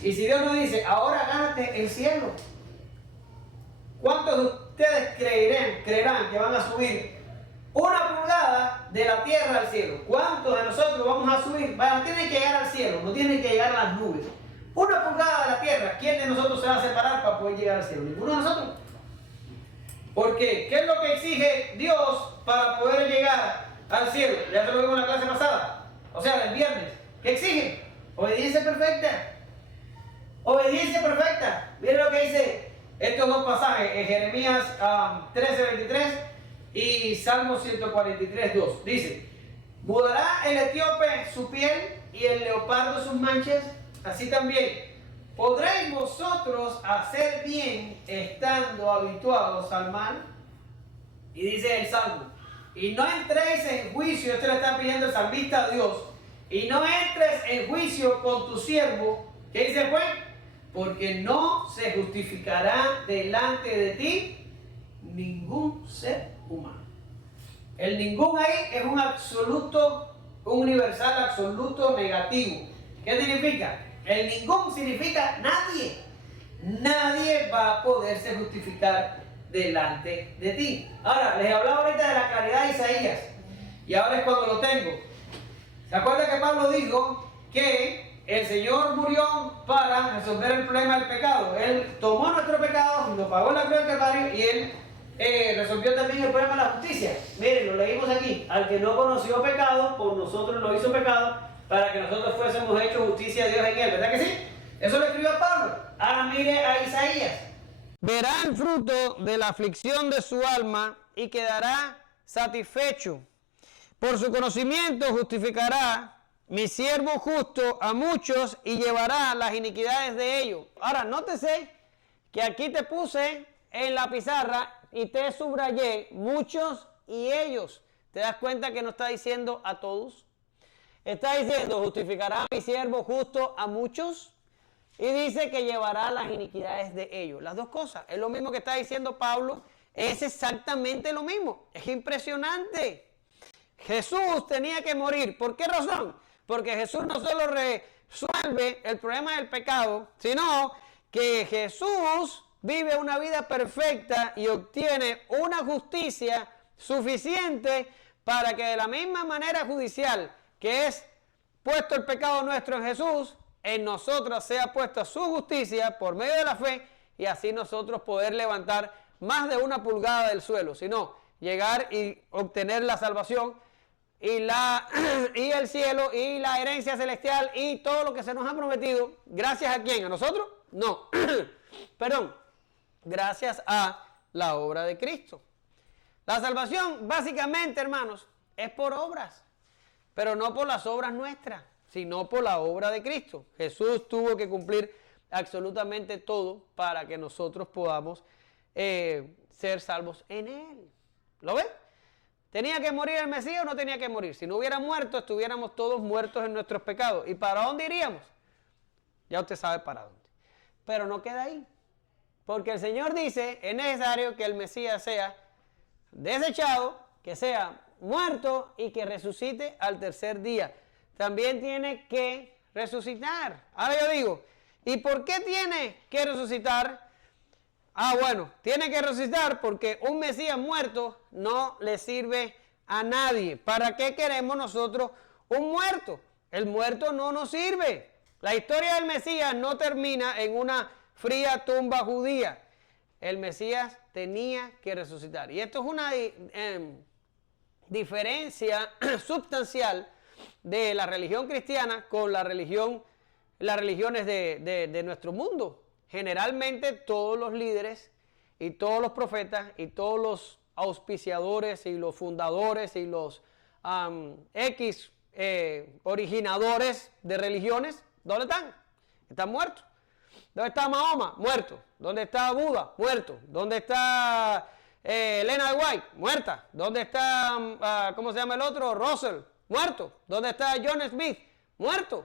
Y si Dios nos dice, ahora gánate el cielo, ¿cuántos de ustedes creerán que van a subir una pulgada de la tierra al cielo? ¿Cuántos de nosotros vamos a subir? No tienen que llegar al cielo, no tienen que llegar a las nubes. Una pulgada de la tierra, ¿quién de nosotros se va a separar para poder llegar al cielo? Ninguno de nosotros. ¿Por qué? ¿Qué es lo que exige Dios para poder llegar al cielo? Ya se lo vimos en la clase pasada, o sea, el viernes. ¿Qué exige? Obediencia perfecta. Obediencia perfecta. Miren lo que dice estos dos pasajes, en Jeremías 13:23 y Salmo 143:2. Dice, ¿mudará el etíope su piel y el leopardo sus manchas? Así también, ¿podréis vosotros hacer bien estando habituados al mal? Y dice el Salmo, y no entréis en juicio, esto le está pidiendo el salmista a Dios, y no entres en juicio con tu siervo. ¿Qué dice pues? Porque no se justificará delante de ti ningún ser humano. El ningún ahí es un absoluto, un universal absoluto negativo. ¿Qué significa? El ningún significa nadie. Nadie va a poderse justificar delante de ti. Ahora, les hablaba ahorita de la claridad de Isaías. Y ahora es cuando lo tengo. ¿Se acuerdan que Pablo dijo que el Señor murió para resolver el problema del pecado? Él tomó nuestro pecado, lo pagó en la cruz del Calvario y Él resolvió también el problema de la justicia. Miren, lo leímos aquí. Al que no conoció pecado, por nosotros lo hizo pecado, para que nosotros fuésemos hechos justicia de Dios en Él. ¿Verdad que sí? Eso lo escribió Pablo. Ahora mire a Isaías. Verá el fruto de la aflicción de su alma y quedará satisfecho. Por su conocimiento justificará mi siervo justo a muchos y llevará las iniquidades de ellos. Ahora, nótese que aquí te puse en la pizarra y te subrayé muchos y ellos. ¿Te das cuenta que no está diciendo a todos? Está diciendo, justificará mi siervo justo a muchos y dice que llevará las iniquidades de ellos. Las dos cosas, es lo mismo que está diciendo Pablo, es exactamente lo mismo. Es impresionante. Jesús tenía que morir. ¿Por qué razón? Porque Jesús no solo resuelve el problema del pecado, sino que Jesús vive una vida perfecta y obtiene una justicia suficiente para que de la misma manera judicial que es puesto el pecado nuestro en Jesús, en nosotros sea puesta su justicia por medio de la fe y así nosotros poder levantar más de 1 pulgada del suelo, sino llegar y obtener la salvación y el cielo y la herencia celestial y todo lo que se nos ha prometido. ¿Gracias a quién? ¿A nosotros? No. Perdón. Gracias a la obra de Cristo. La salvación, básicamente, hermanos, es por obras, pero no por las obras nuestras, sino por la obra de Cristo. Jesús tuvo que cumplir absolutamente todo para que nosotros podamos ser salvos en Él. ¿Lo ven? ¿Tenía que morir el Mesías o no tenía que morir? Si no hubiera muerto, estuviéramos todos muertos en nuestros pecados. ¿Y para dónde iríamos? Ya usted sabe para dónde. Pero no queda ahí. Porque el Señor dice, es necesario que el Mesías sea desechado, que sea muerto y que resucite al tercer día. También tiene que resucitar. Ahora yo digo, ¿y por qué tiene que resucitar? Bueno, tiene que resucitar porque un Mesías muerto no le sirve a nadie. ¿Para qué queremos nosotros un muerto? El muerto no nos sirve. La historia del Mesías no termina en una fría tumba judía. El Mesías tenía que resucitar. Y esto es una diferencia sustancial de la religión cristiana con las religiones de nuestro mundo. Generalmente todos los líderes y todos los profetas y todos los auspiciadores y los fundadores y los originadores de religiones, ¿dónde están? Están muertos. ¿Dónde está Mahoma? Muerto. ¿Dónde está Buda? Muerto. ¿Dónde está Elena de White? Muerta. ¿Dónde está, cómo se llama el otro? Russell. Muerto. ¿Dónde está John Smith? Muerto.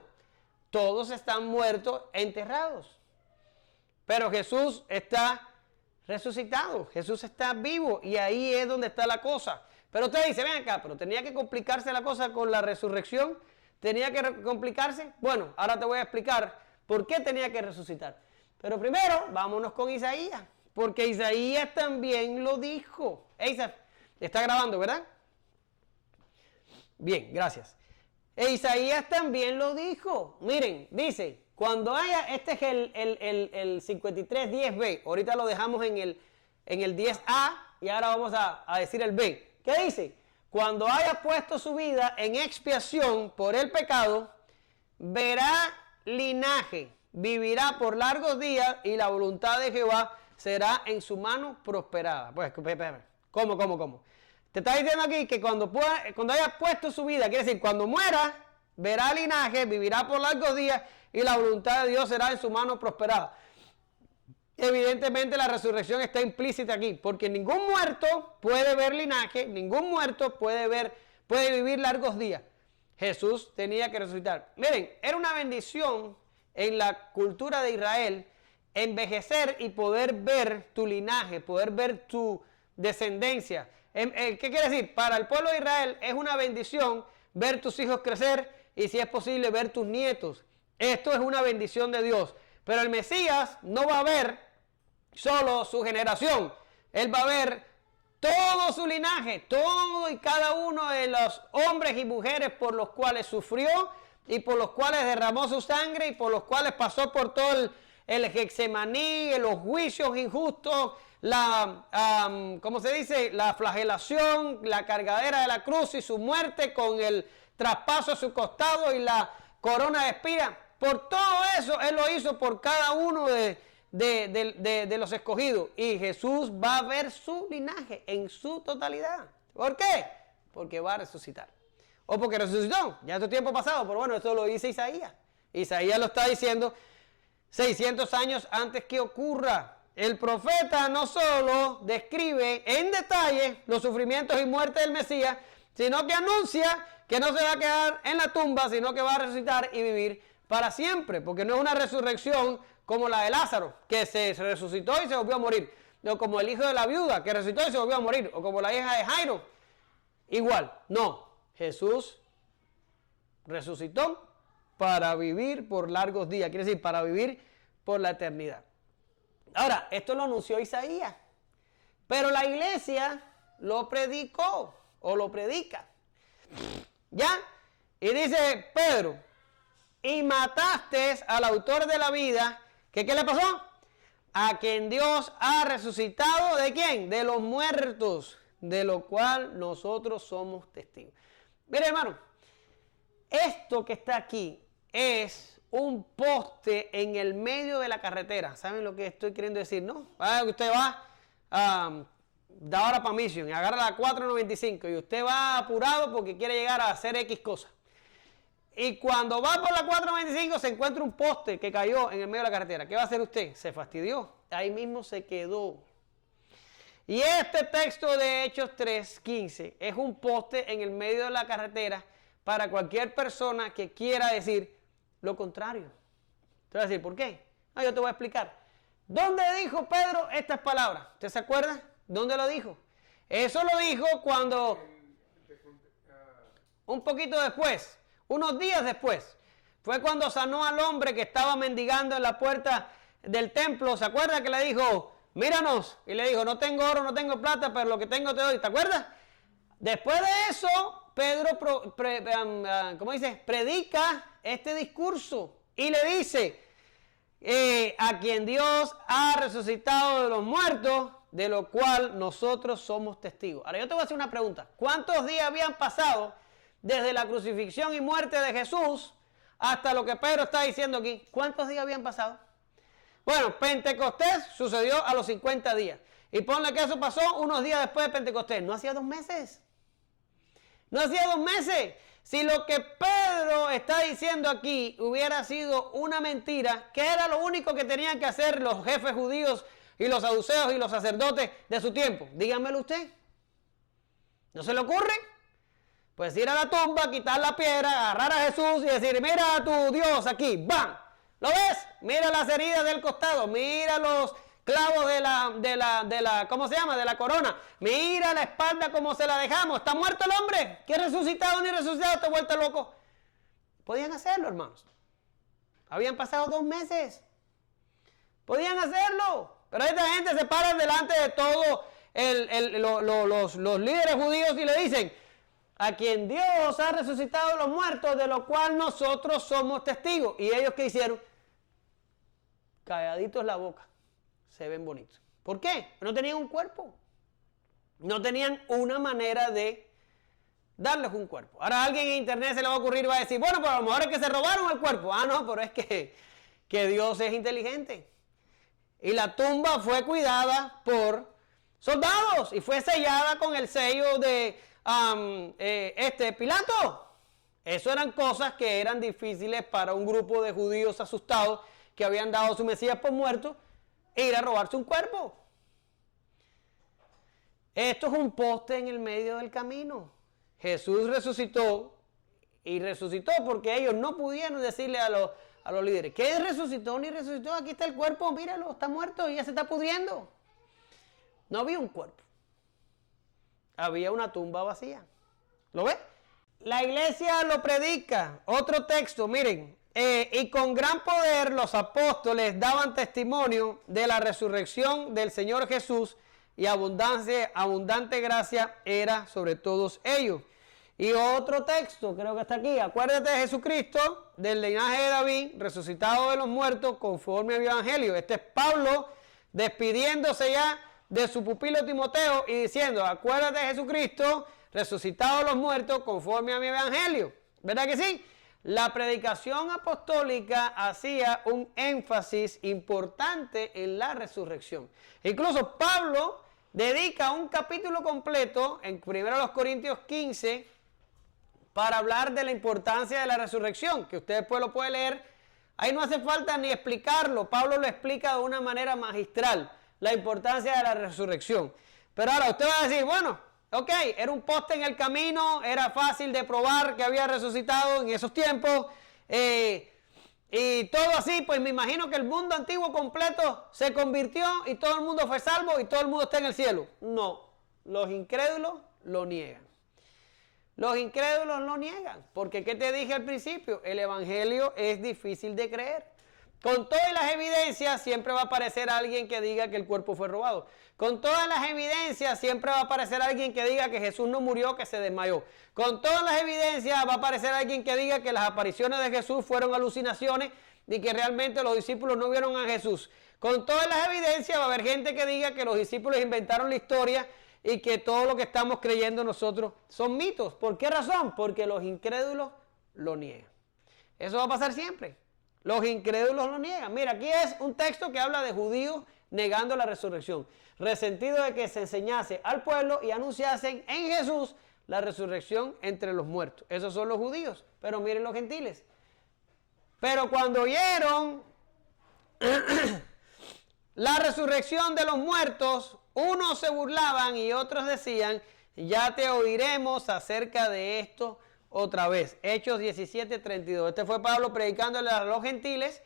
Todos están muertos, enterrados. Pero Jesús está resucitado, Jesús está vivo y ahí es donde está la cosa. Pero usted dice, ven acá, pero tenía que complicarse la cosa con la resurrección, tenía que complicarse. Bueno, ahora te voy a explicar por qué tenía que resucitar. Pero primero, vámonos con Isaías, porque Isaías también lo dijo. Está grabando, ¿verdad? Bien, gracias. Isaías también lo dijo. Miren, dice... Cuando haya, este es el 5310b, ahorita lo dejamos en el 10a y ahora vamos a decir el b. ¿Qué dice? Cuando haya puesto su vida en expiación por el pecado, verá linaje, vivirá por largos días y la voluntad de Jehová será en su mano prosperada. Pues, ¿cómo? Te está diciendo aquí que cuando haya puesto su vida, quiere decir, cuando muera, verá linaje, vivirá por largos días y la voluntad de Dios será en su mano prosperada. Evidentemente la resurrección está implícita aquí, porque ningún muerto puede ver linaje, ningún muerto puede vivir largos días. Jesús tenía que resucitar. Miren, era una bendición en la cultura de Israel envejecer y poder ver tu linaje, poder ver tu descendencia. ¿Qué quiere decir? Para el pueblo de Israel es una bendición ver tus hijos crecer y si es posible ver tus nietos. Esto es una bendición de Dios. Pero el Mesías no va a ver solo su generación. Él va a ver todo su linaje, todo y cada uno de los hombres y mujeres por los cuales sufrió y por los cuales derramó su sangre y por los cuales pasó por todo el Getsemaní, los juicios injustos, ¿cómo se dice? La flagelación, la cargadera de la cruz y su muerte con el traspaso a su costado y la corona de espinas. Por todo eso, Él lo hizo por cada uno de los escogidos. Y Jesús va a ver su linaje en su totalidad. ¿Por qué? Porque va a resucitar. O porque resucitó. Ya es tiempo pasado, pero bueno, esto lo dice Isaías. Isaías lo está diciendo 600 años antes que ocurra. El profeta no solo describe en detalle los sufrimientos y muerte del Mesías, sino que anuncia que no se va a quedar en la tumba, sino que va a resucitar y vivir para siempre, porque no es una resurrección como la de Lázaro, que se resucitó y se volvió a morir, o como el hijo de la viuda, que resucitó y se volvió a morir, o como la hija de Jairo. Igual, no, Jesús resucitó para vivir por largos días, quiere decir, para vivir por la eternidad. Ahora, esto lo anunció Isaías, pero la iglesia lo predicó o lo predica. ¿Ya? Y dice Pedro, y mataste al autor de la vida, que ¿qué le pasó? A quien Dios ha resucitado, ¿de quién? De los muertos, de lo cual nosotros somos testigos. Mire, hermano, esto que está aquí es un poste en el medio de la carretera. ¿Saben lo que estoy queriendo decir, no? Usted va de ahora para Mission y agarra la 495 y usted va apurado porque quiere llegar a hacer X cosas. Y cuando va por la 495 se encuentra un poste que cayó en el medio de la carretera. ¿Qué va a hacer usted? Se fastidió. Ahí mismo se quedó. Y este texto de Hechos 3:15 es un poste en el medio de la carretera para cualquier persona que quiera decir lo contrario. Te voy a decir, ¿por qué? Yo te voy a explicar. ¿Dónde dijo Pedro estas palabras? ¿Usted se acuerda? ¿Dónde lo dijo? Eso lo dijo cuando, un poquito después, unos días después, fue cuando sanó al hombre que estaba mendigando en la puerta del templo. ¿Se acuerda que le dijo, míranos? Y le dijo, no tengo oro, no tengo plata, pero lo que tengo te doy. ¿Te acuerdas? Después de eso, Pedro, ¿cómo dice? Predica este discurso y le dice, a quien Dios ha resucitado de los muertos, de lo cual nosotros somos testigos. Ahora yo te voy a hacer una pregunta. ¿Cuántos días habían pasado desde la crucifixión y muerte de Jesús hasta lo que Pedro está diciendo aquí? ¿Cuántos días habían pasado? Bueno, Pentecostés sucedió a los 50 días. Y ponle que eso pasó unos días después de Pentecostés. ¿No hacía 2 meses? No hacía 2 meses. Si lo que Pedro está diciendo aquí hubiera sido una mentira, ¿qué era lo único que tenían que hacer los jefes judíos y los saduceos y los sacerdotes de su tiempo? Díganmelo usted. ¿No se le ocurre? Pues ir a la tumba, quitar la piedra, agarrar a Jesús y decir, mira a tu Dios aquí, ¡bam! ¿Lo ves? Mira las heridas del costado, mira los clavos de la, ¿cómo se llama? De la corona. Mira la espalda como se la dejamos. ¿Está muerto el hombre? ¿Qué resucitado ni resucitado? ¿Te vuelto loco? Podían hacerlo, hermanos. Habían pasado 2 meses. Podían hacerlo. Pero esta gente se para delante de todos los líderes judíos y le dicen, a quien Dios ha resucitado de los muertos, de lo cual nosotros somos testigos. ¿Y ellos qué hicieron? Calladitos la boca. Se ven bonitos. ¿Por qué? No tenían un cuerpo. No tenían una manera de darles un cuerpo. Ahora a alguien en internet se le va a ocurrir y va a decir, bueno, pero a lo mejor es que se robaron el cuerpo. Ah, no, pero es que Dios es inteligente. Y la tumba fue cuidada por soldados y fue sellada con el sello de Pilato. Eso eran cosas que eran difíciles para un grupo de judíos asustados que habían dado a su Mesías por muerto e ir a robarse un cuerpo. Esto es un poste en el medio del camino. Jesús resucitó y resucitó porque ellos no pudieron decirle a los líderes, ¿qué resucitó ni resucitó? Aquí está el cuerpo, míralo, está muerto y ya se está pudriendo. No había un cuerpo. Había una tumba vacía. ¿Lo ves? La iglesia lo predica. Otro texto, miren. Y con gran poder los apóstoles daban testimonio de la resurrección del Señor Jesús y abundante gracia era sobre todos ellos. Y otro texto, creo que está aquí. Acuérdate de Jesucristo, del linaje de David, resucitado de los muertos conforme al Evangelio. Este es Pablo despidiéndose ya de su pupilo Timoteo y diciendo, acuérdate de Jesucristo, resucitado de los muertos conforme a mi Evangelio. ¿Verdad que sí? La predicación apostólica hacía un énfasis importante en la resurrección. Incluso Pablo dedica un capítulo completo en 1 Corintios 15 para hablar de la importancia de la resurrección, que usted después lo puede leer. Ahí no hace falta ni explicarlo. Pablo lo explica de una manera magistral, la importancia de la resurrección. Pero ahora usted va a decir, bueno, ok, era un poste en el camino, era fácil de probar que había resucitado en esos tiempos, y todo así, pues me imagino que el mundo antiguo completo se convirtió y todo el mundo fue salvo y todo el mundo está en el cielo. No, los incrédulos lo niegan. Los incrédulos lo niegan, porque ¿qué te dije al principio? El evangelio es difícil de creer. Con todas las evidencias siempre va a aparecer alguien que diga que el cuerpo fue robado. Con todas las evidencias siempre va a aparecer alguien que diga que Jesús no murió, que se desmayó. Con todas las evidencias va a aparecer alguien que diga que las apariciones de Jesús fueron alucinaciones y que realmente los discípulos no vieron a Jesús. Con todas las evidencias va a haber gente que diga que los discípulos inventaron la historia y que todo lo que estamos creyendo nosotros son mitos. ¿Por qué razón? Porque los incrédulos lo niegan. Eso va a pasar siempre. Los incrédulos lo niegan. Mira, aquí es un texto que habla de judíos negando la resurrección, resentido de que se enseñase al pueblo y anunciasen en Jesús la resurrección entre los muertos. Esos son los judíos, pero miren los gentiles. Pero cuando oyeron la resurrección de los muertos, unos se burlaban y otros decían, ya te oiremos acerca de esto otra vez. Hechos 17:32. Este fue Pablo predicándole a los gentiles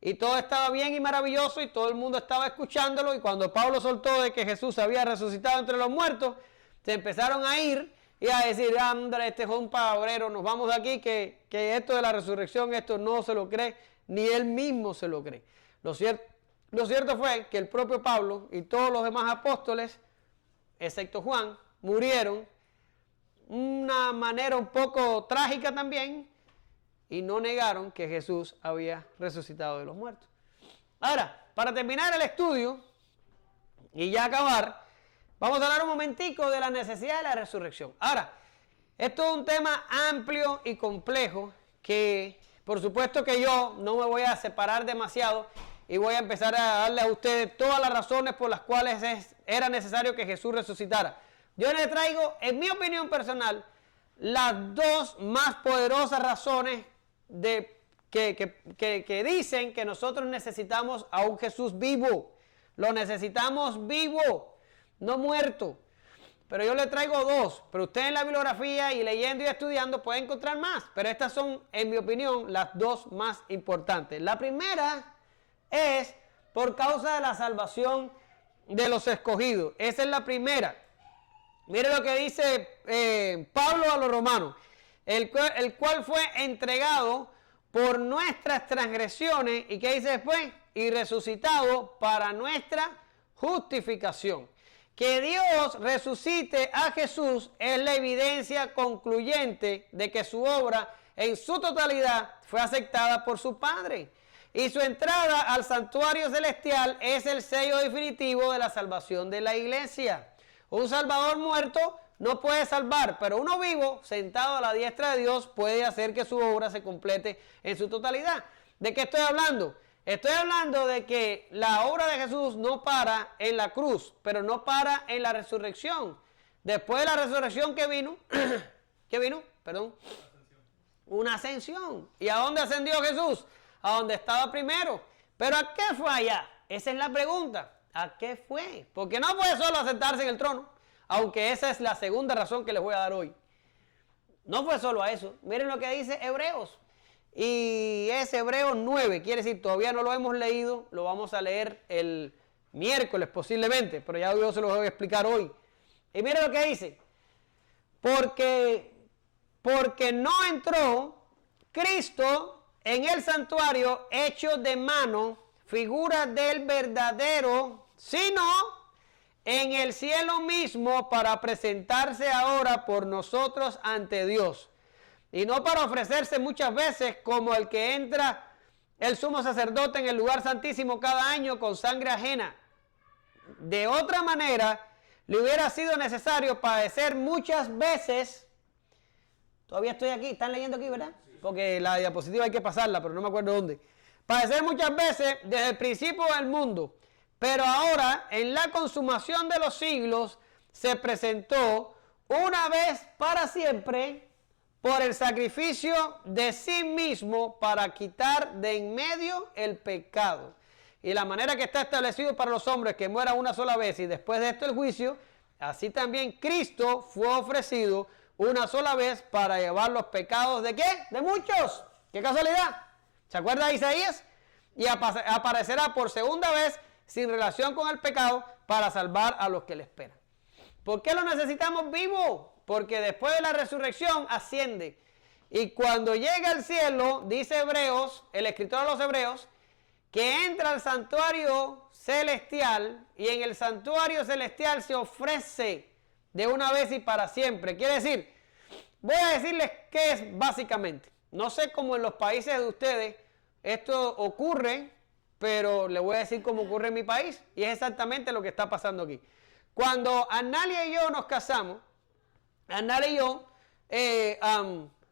y todo estaba bien y maravilloso y todo el mundo estaba escuchándolo, y cuando Pablo soltó de que Jesús había resucitado entre los muertos, se empezaron a ir y a decir, André, este es un palabrero, nos vamos de aquí, que esto de la resurrección, esto no se lo cree, ni él mismo se lo cree. Lo cierto fue que el propio Pablo y todos los demás apóstoles, excepto Juan, murieron una manera un poco trágica también, y no negaron que Jesús había resucitado de los muertos. Ahora, para terminar el estudio y ya acabar, vamos a hablar un momentico de la necesidad de la resurrección. Ahora, esto es un tema amplio y complejo que, por supuesto que yo no me voy a separar demasiado y voy a empezar a darles a ustedes todas las razones por las cuales era necesario que Jesús resucitara. Yo les traigo, en mi opinión personal, las dos más poderosas razones que dicen que nosotros necesitamos a un Jesús vivo. Lo necesitamos vivo, no muerto. Pero yo le traigo dos, pero usted en la bibliografía y leyendo y estudiando puede encontrar más. Pero estas son, en mi opinión, las dos más importantes. La primera es por causa de la salvación de los escogidos. Esa es la primera. Mire lo que dice Pablo a los romanos. El cual fue entregado por nuestras transgresiones. ¿Y qué dice después? Y resucitado para nuestra justificación. Que Dios resucite a Jesús es la evidencia concluyente de que su obra en su totalidad fue aceptada por su Padre. Y su entrada al santuario celestial es el sello definitivo de la salvación de la iglesia. Un salvador muerto no puede salvar, pero uno vivo, sentado a la diestra de Dios, puede hacer que su obra se complete en su totalidad. ¿De qué estoy hablando? Estoy hablando de que la obra de Jesús no para en la cruz, pero no para en la resurrección. Después de la resurrección, ¿qué vino? ¿Qué vino? Perdón. Una ascensión. ¿Y a dónde ascendió Jesús? A donde estaba primero. ¿Pero a qué fue allá? Esa es la pregunta. ¿A qué fue? Porque no puede solo sentarse en el trono, aunque esa es la segunda razón que les voy a dar hoy. No fue solo a eso. Miren lo que dice Hebreos. Y es Hebreos 9, quiere decir, todavía no lo hemos leído, lo vamos a leer el miércoles posiblemente, pero ya yo se lo voy a explicar hoy. Y miren lo que dice. Porque no entró Cristo en el santuario hecho de mano, figura del verdadero, sino en el cielo mismo para presentarse ahora por nosotros ante Dios. Y no para ofrecerse muchas veces como el que entra el sumo sacerdote en el lugar santísimo cada año con sangre ajena. De otra manera, le hubiera sido necesario padecer muchas veces. Todavía estoy aquí, están leyendo aquí, ¿verdad? Porque la diapositiva hay que pasarla, pero no me acuerdo dónde. Padecer muchas veces desde el principio del mundo. Pero ahora, en la consumación de los siglos, se presentó una vez para siempre por el sacrificio de sí mismo para quitar de en medio el pecado. Y la manera que está establecido para los hombres que muera una sola vez y después de esto el juicio, así también Cristo fue ofrecido una sola vez para llevar los pecados ¿de qué? De muchos. ¡Qué casualidad! ¿Se acuerda de Isaías? Y aparecerá por segunda vez sin relación con el pecado para salvar a los que le esperan. ¿Por qué lo necesitamos vivo? Porque después de la resurrección asciende. Y cuando llega al cielo, dice Hebreos, el escritor de los Hebreos, que entra al santuario celestial y en el santuario celestial se ofrece de una vez y para siempre. Quiere decir, voy a decirles qué es básicamente. No sé cómo en los países de ustedes esto ocurre, pero le voy a decir cómo ocurre en mi país y es exactamente lo que está pasando aquí. Cuando Analia y yo nos casamos, Analia y yo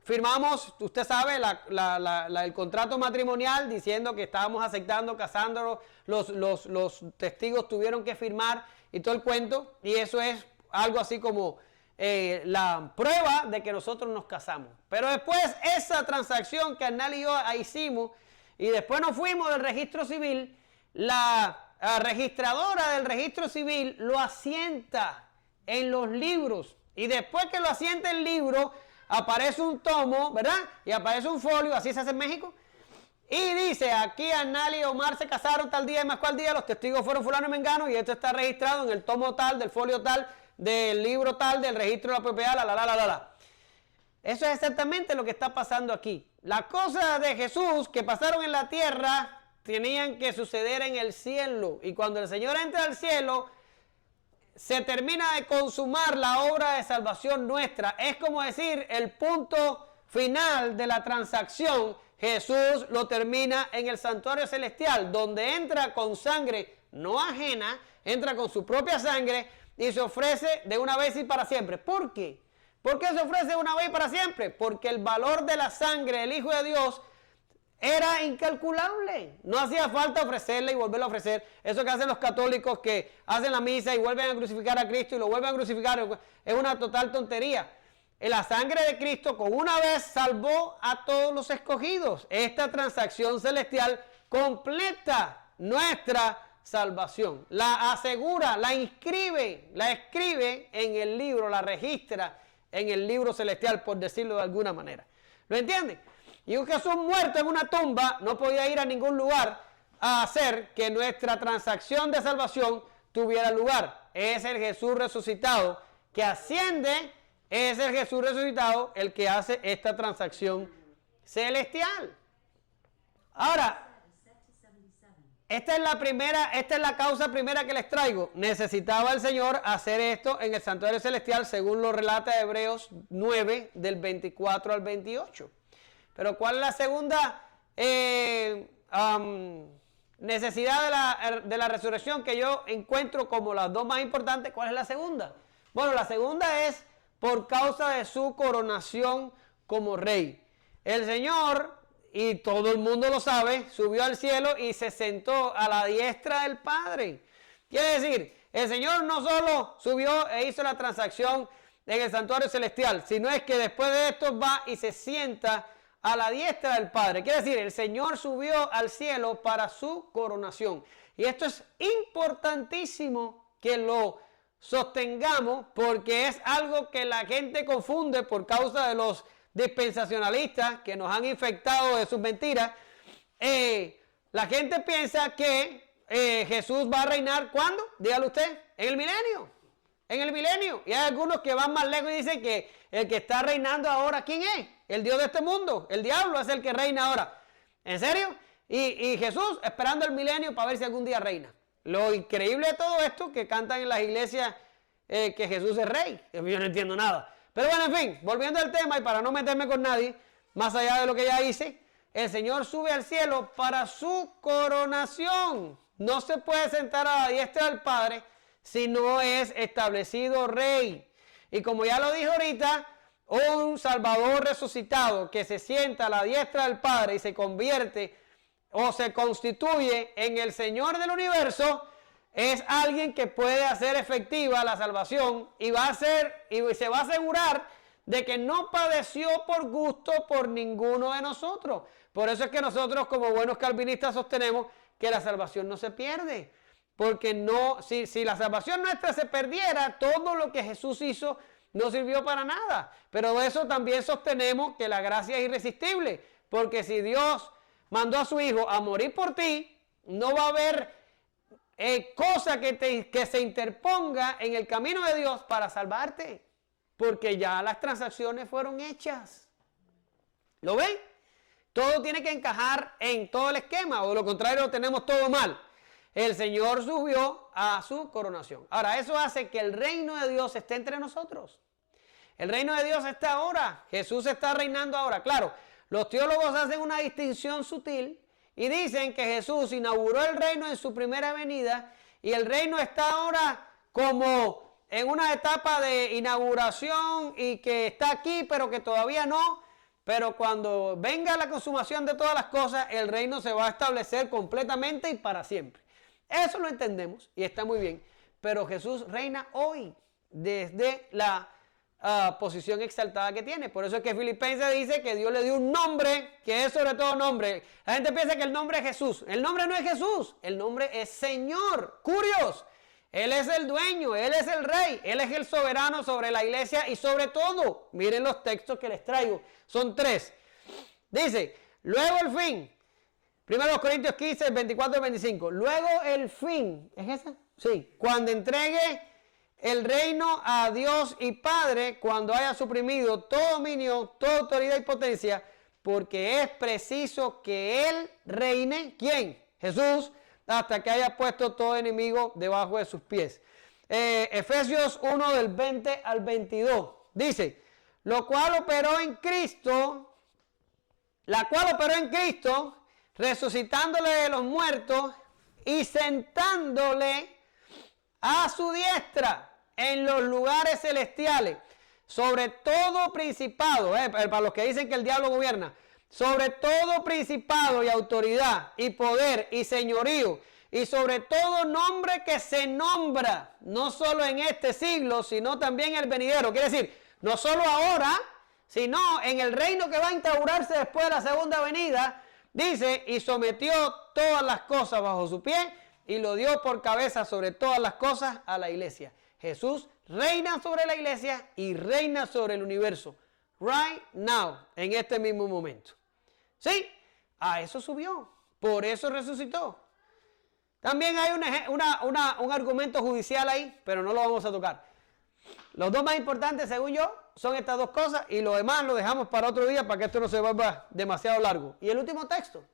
firmamos, usted sabe, el contrato matrimonial diciendo que estábamos aceptando, casándonos, los testigos tuvieron que firmar y todo el cuento, y eso es algo así como la prueba de que nosotros nos casamos. Pero después esa transacción que Arnal y yo hicimos, y después nos fuimos del registro civil, la registradora del registro civil lo asienta en los libros, y después que lo asienta el libro, aparece un tomo, ¿verdad? Y aparece un folio, así se hace en México, y dice, aquí Arnal y Omar se casaron tal día y más cual día, los testigos fueron fulano y mengano, y esto está registrado en el tomo tal, del folio tal, del libro tal, del registro de la propiedad, la. Eso es exactamente lo que está pasando aquí. Las cosas de Jesús que pasaron en la tierra tenían que suceder en el cielo, y cuando el Señor entra al cielo, se termina de consumar la obra de salvación nuestra. Es como decir, el punto final de la transacción, Jesús lo termina en el santuario celestial, donde entra con sangre no ajena, entra con su propia sangre y se ofrece de una vez y para siempre. ¿Por qué? ¿Por qué se ofrece de una vez y para siempre? Porque el valor de la sangre del Hijo de Dios era incalculable. No hacía falta ofrecerla y volverla a ofrecer. Eso que hacen los católicos, que hacen la misa y vuelven a crucificar a Cristo y lo vuelven a crucificar, es una total tontería. La sangre de Cristo con una vez salvó a todos los escogidos. Esta transacción celestial completa nuestra salvación. La asegura, la inscribe, la escribe en el libro, la registra en el libro celestial, por decirlo de alguna manera. ¿Lo entiende? Y un Jesús muerto en una tumba no podía ir a ningún lugar a hacer que nuestra transacción de salvación tuviera lugar. Es el Jesús resucitado que asciende, es el Jesús resucitado el que hace esta transacción celestial. Ahora, esta es la causa primera que les traigo. Necesitaba el Señor hacer esto en el santuario celestial, según lo relata Hebreos 9, del 24 al 28. Pero ¿cuál es la segunda necesidad de la resurrección que yo encuentro como las dos más importantes? ¿Cuál es la segunda? Bueno, la segunda es por causa de su coronación como rey. El Señor, y todo el mundo lo sabe, subió al cielo y se sentó a la diestra del Padre. Quiere decir, el Señor no solo subió e hizo la transacción en el santuario celestial, sino es que después de esto va y se sienta a la diestra del Padre. Quiere decir, el Señor subió al cielo para su coronación. Y esto es importantísimo que lo sostengamos, porque es algo que la gente confunde por causa de los dispensacionalistas que nos han infectado de sus mentiras. La gente piensa que Jesús va a reinar, ¿cuándo? Dígalo usted, en el milenio. En el milenio. Y hay algunos que van más lejos y dicen que el que está reinando ahora, ¿quién es? El Dios de este mundo. El diablo es el que reina ahora. ¿En serio? Y Jesús esperando el milenio para ver si algún día reina. Lo increíble de todo esto que cantan en las iglesias que Jesús es rey. Yo no entiendo nada. Pero bueno, en fin, volviendo al tema y para no meterme con nadie, más allá de lo que ya hice, el Señor sube al cielo para su coronación. No se puede sentar a la diestra del Padre si no es establecido rey. Y como ya lo dije ahorita, un Salvador resucitado que se sienta a la diestra del Padre y se convierte o se constituye en el Señor del universo, es alguien que puede hacer efectiva la salvación y se va a asegurar de que no padeció por gusto por ninguno de nosotros. Por eso es que nosotros como buenos calvinistas sostenemos que la salvación no se pierde. Porque no, si la salvación nuestra se perdiera, todo lo que Jesús hizo no sirvió para nada. Pero eso también sostenemos que la gracia es irresistible. Porque si Dios mandó a su Hijo a morir por ti, no va a haber cosa que se interponga en el camino de Dios para salvarte. Porque ya las transacciones fueron hechas. ¿Lo ven? Todo tiene que encajar en todo el esquema, o de lo contrario lo tenemos todo mal. El Señor subió a su coronación. Ahora, eso hace que el reino de Dios esté entre nosotros. El reino de Dios está ahora. Jesús está reinando ahora. Claro, los teólogos hacen una distinción sutil y dicen que Jesús inauguró el reino en su primera venida y el reino está ahora como en una etapa de inauguración y que está aquí, pero que todavía no. Pero cuando venga la consumación de todas las cosas, el reino se va a establecer completamente y para siempre. Eso lo entendemos y está muy bien. Pero Jesús reina hoy desde la posición exaltada que tiene. Por eso es que Filipenses dice que Dios le dio un nombre que es sobre todo nombre. La gente piensa que el nombre es Jesús. El nombre no es Jesús, el nombre es Señor. Curios. Él es el dueño, Él es el rey, Él es el soberano sobre la iglesia y sobre todo, miren los textos que les traigo, son 3. Dice, luego el fin, 1 Corintios 15, 24 y 25, luego el fin, ¿es esa? Sí, cuando entregue el reino a Dios y Padre, cuando haya suprimido todo dominio, toda autoridad y potencia, porque es preciso que Él reine, ¿quién? Jesús, hasta que haya puesto todo enemigo debajo de sus pies. Efesios 1 del 20 al 22 dice, la cual operó en Cristo, resucitándole de los muertos y sentándole a su diestra en los lugares celestiales, sobre todo principado, para los que dicen que el diablo gobierna, sobre todo principado y autoridad y poder y señorío y sobre todo nombre que se nombra, no solo en este siglo, sino también en el venidero. Quiere decir, no solo ahora, sino en el reino que va a instaurarse después de la segunda venida. Dice, y sometió todas las cosas bajo su pie y lo dio por cabeza sobre todas las cosas a la iglesia. Jesús reina sobre la iglesia y reina sobre el universo. Right now, en este mismo momento. Sí, a eso subió, por eso resucitó. También hay un argumento judicial ahí, pero no lo vamos a tocar. Los dos más importantes, según yo, son estas dos cosas y lo demás lo dejamos para otro día para que esto no se vuelva demasiado largo. Y el último texto,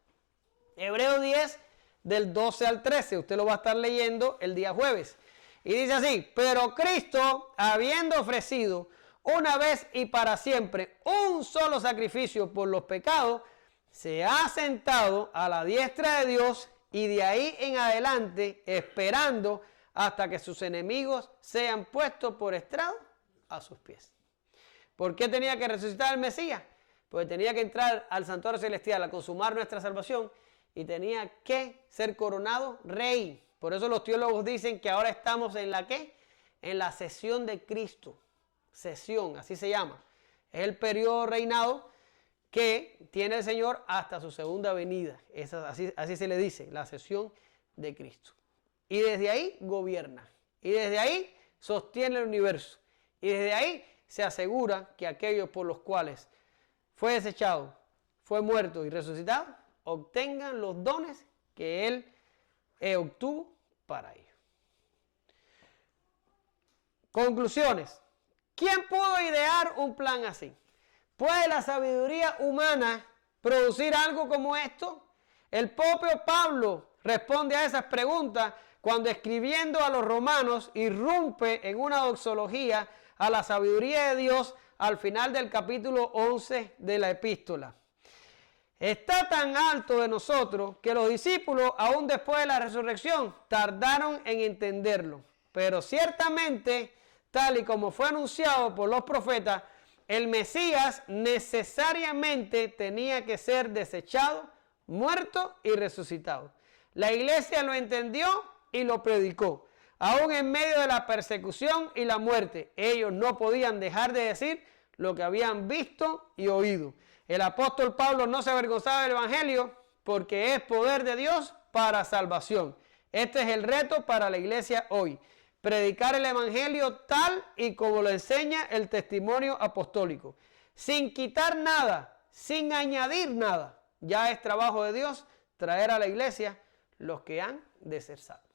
Hebreos 10, del 12 al 13, usted lo va a estar leyendo el día jueves. Y dice así, pero Cristo, habiendo ofrecido una vez y para siempre un solo sacrificio por los pecados, se ha sentado a la diestra de Dios y de ahí en adelante esperando hasta que sus enemigos sean puestos por estrado a sus pies. ¿Por qué tenía que resucitar el Mesías? Porque tenía que entrar al santuario celestial a consumar nuestra salvación y tenía que ser coronado rey. Por eso los teólogos dicen que ahora estamos en la ¿qué? En la sesión de Cristo. Sesión, así se llama. Es el periodo reinado que tiene el Señor hasta su segunda venida. Así se le dice, la sesión de Cristo. Y desde ahí gobierna. Y desde ahí sostiene el universo. Y desde ahí se asegura que aquellos por los cuales fue desechado, fue muerto y resucitado, obtengan los dones que Él obtuvo para ellos. Conclusiones. ¿Quién pudo idear un plan así? ¿Puede la sabiduría humana producir algo como esto? El propio Pablo responde a esas preguntas cuando escribiendo a los romanos irrumpe en una doxología a la sabiduría de Dios al final del capítulo 11 de la epístola. Está tan alto de nosotros que los discípulos, aún después de la resurrección, tardaron en entenderlo. Pero ciertamente, tal y como fue anunciado por los profetas, el Mesías necesariamente tenía que ser desechado, muerto y resucitado. La iglesia lo entendió y lo predicó. Aún en medio de la persecución y la muerte, ellos no podían dejar de decir lo que habían visto y oído. El apóstol Pablo no se avergonzaba del evangelio porque es poder de Dios para salvación. Este es el reto para la iglesia hoy. Predicar el evangelio tal y como lo enseña el testimonio apostólico. Sin quitar nada, sin añadir nada. Ya es trabajo de Dios traer a la iglesia los que han de ser salvos.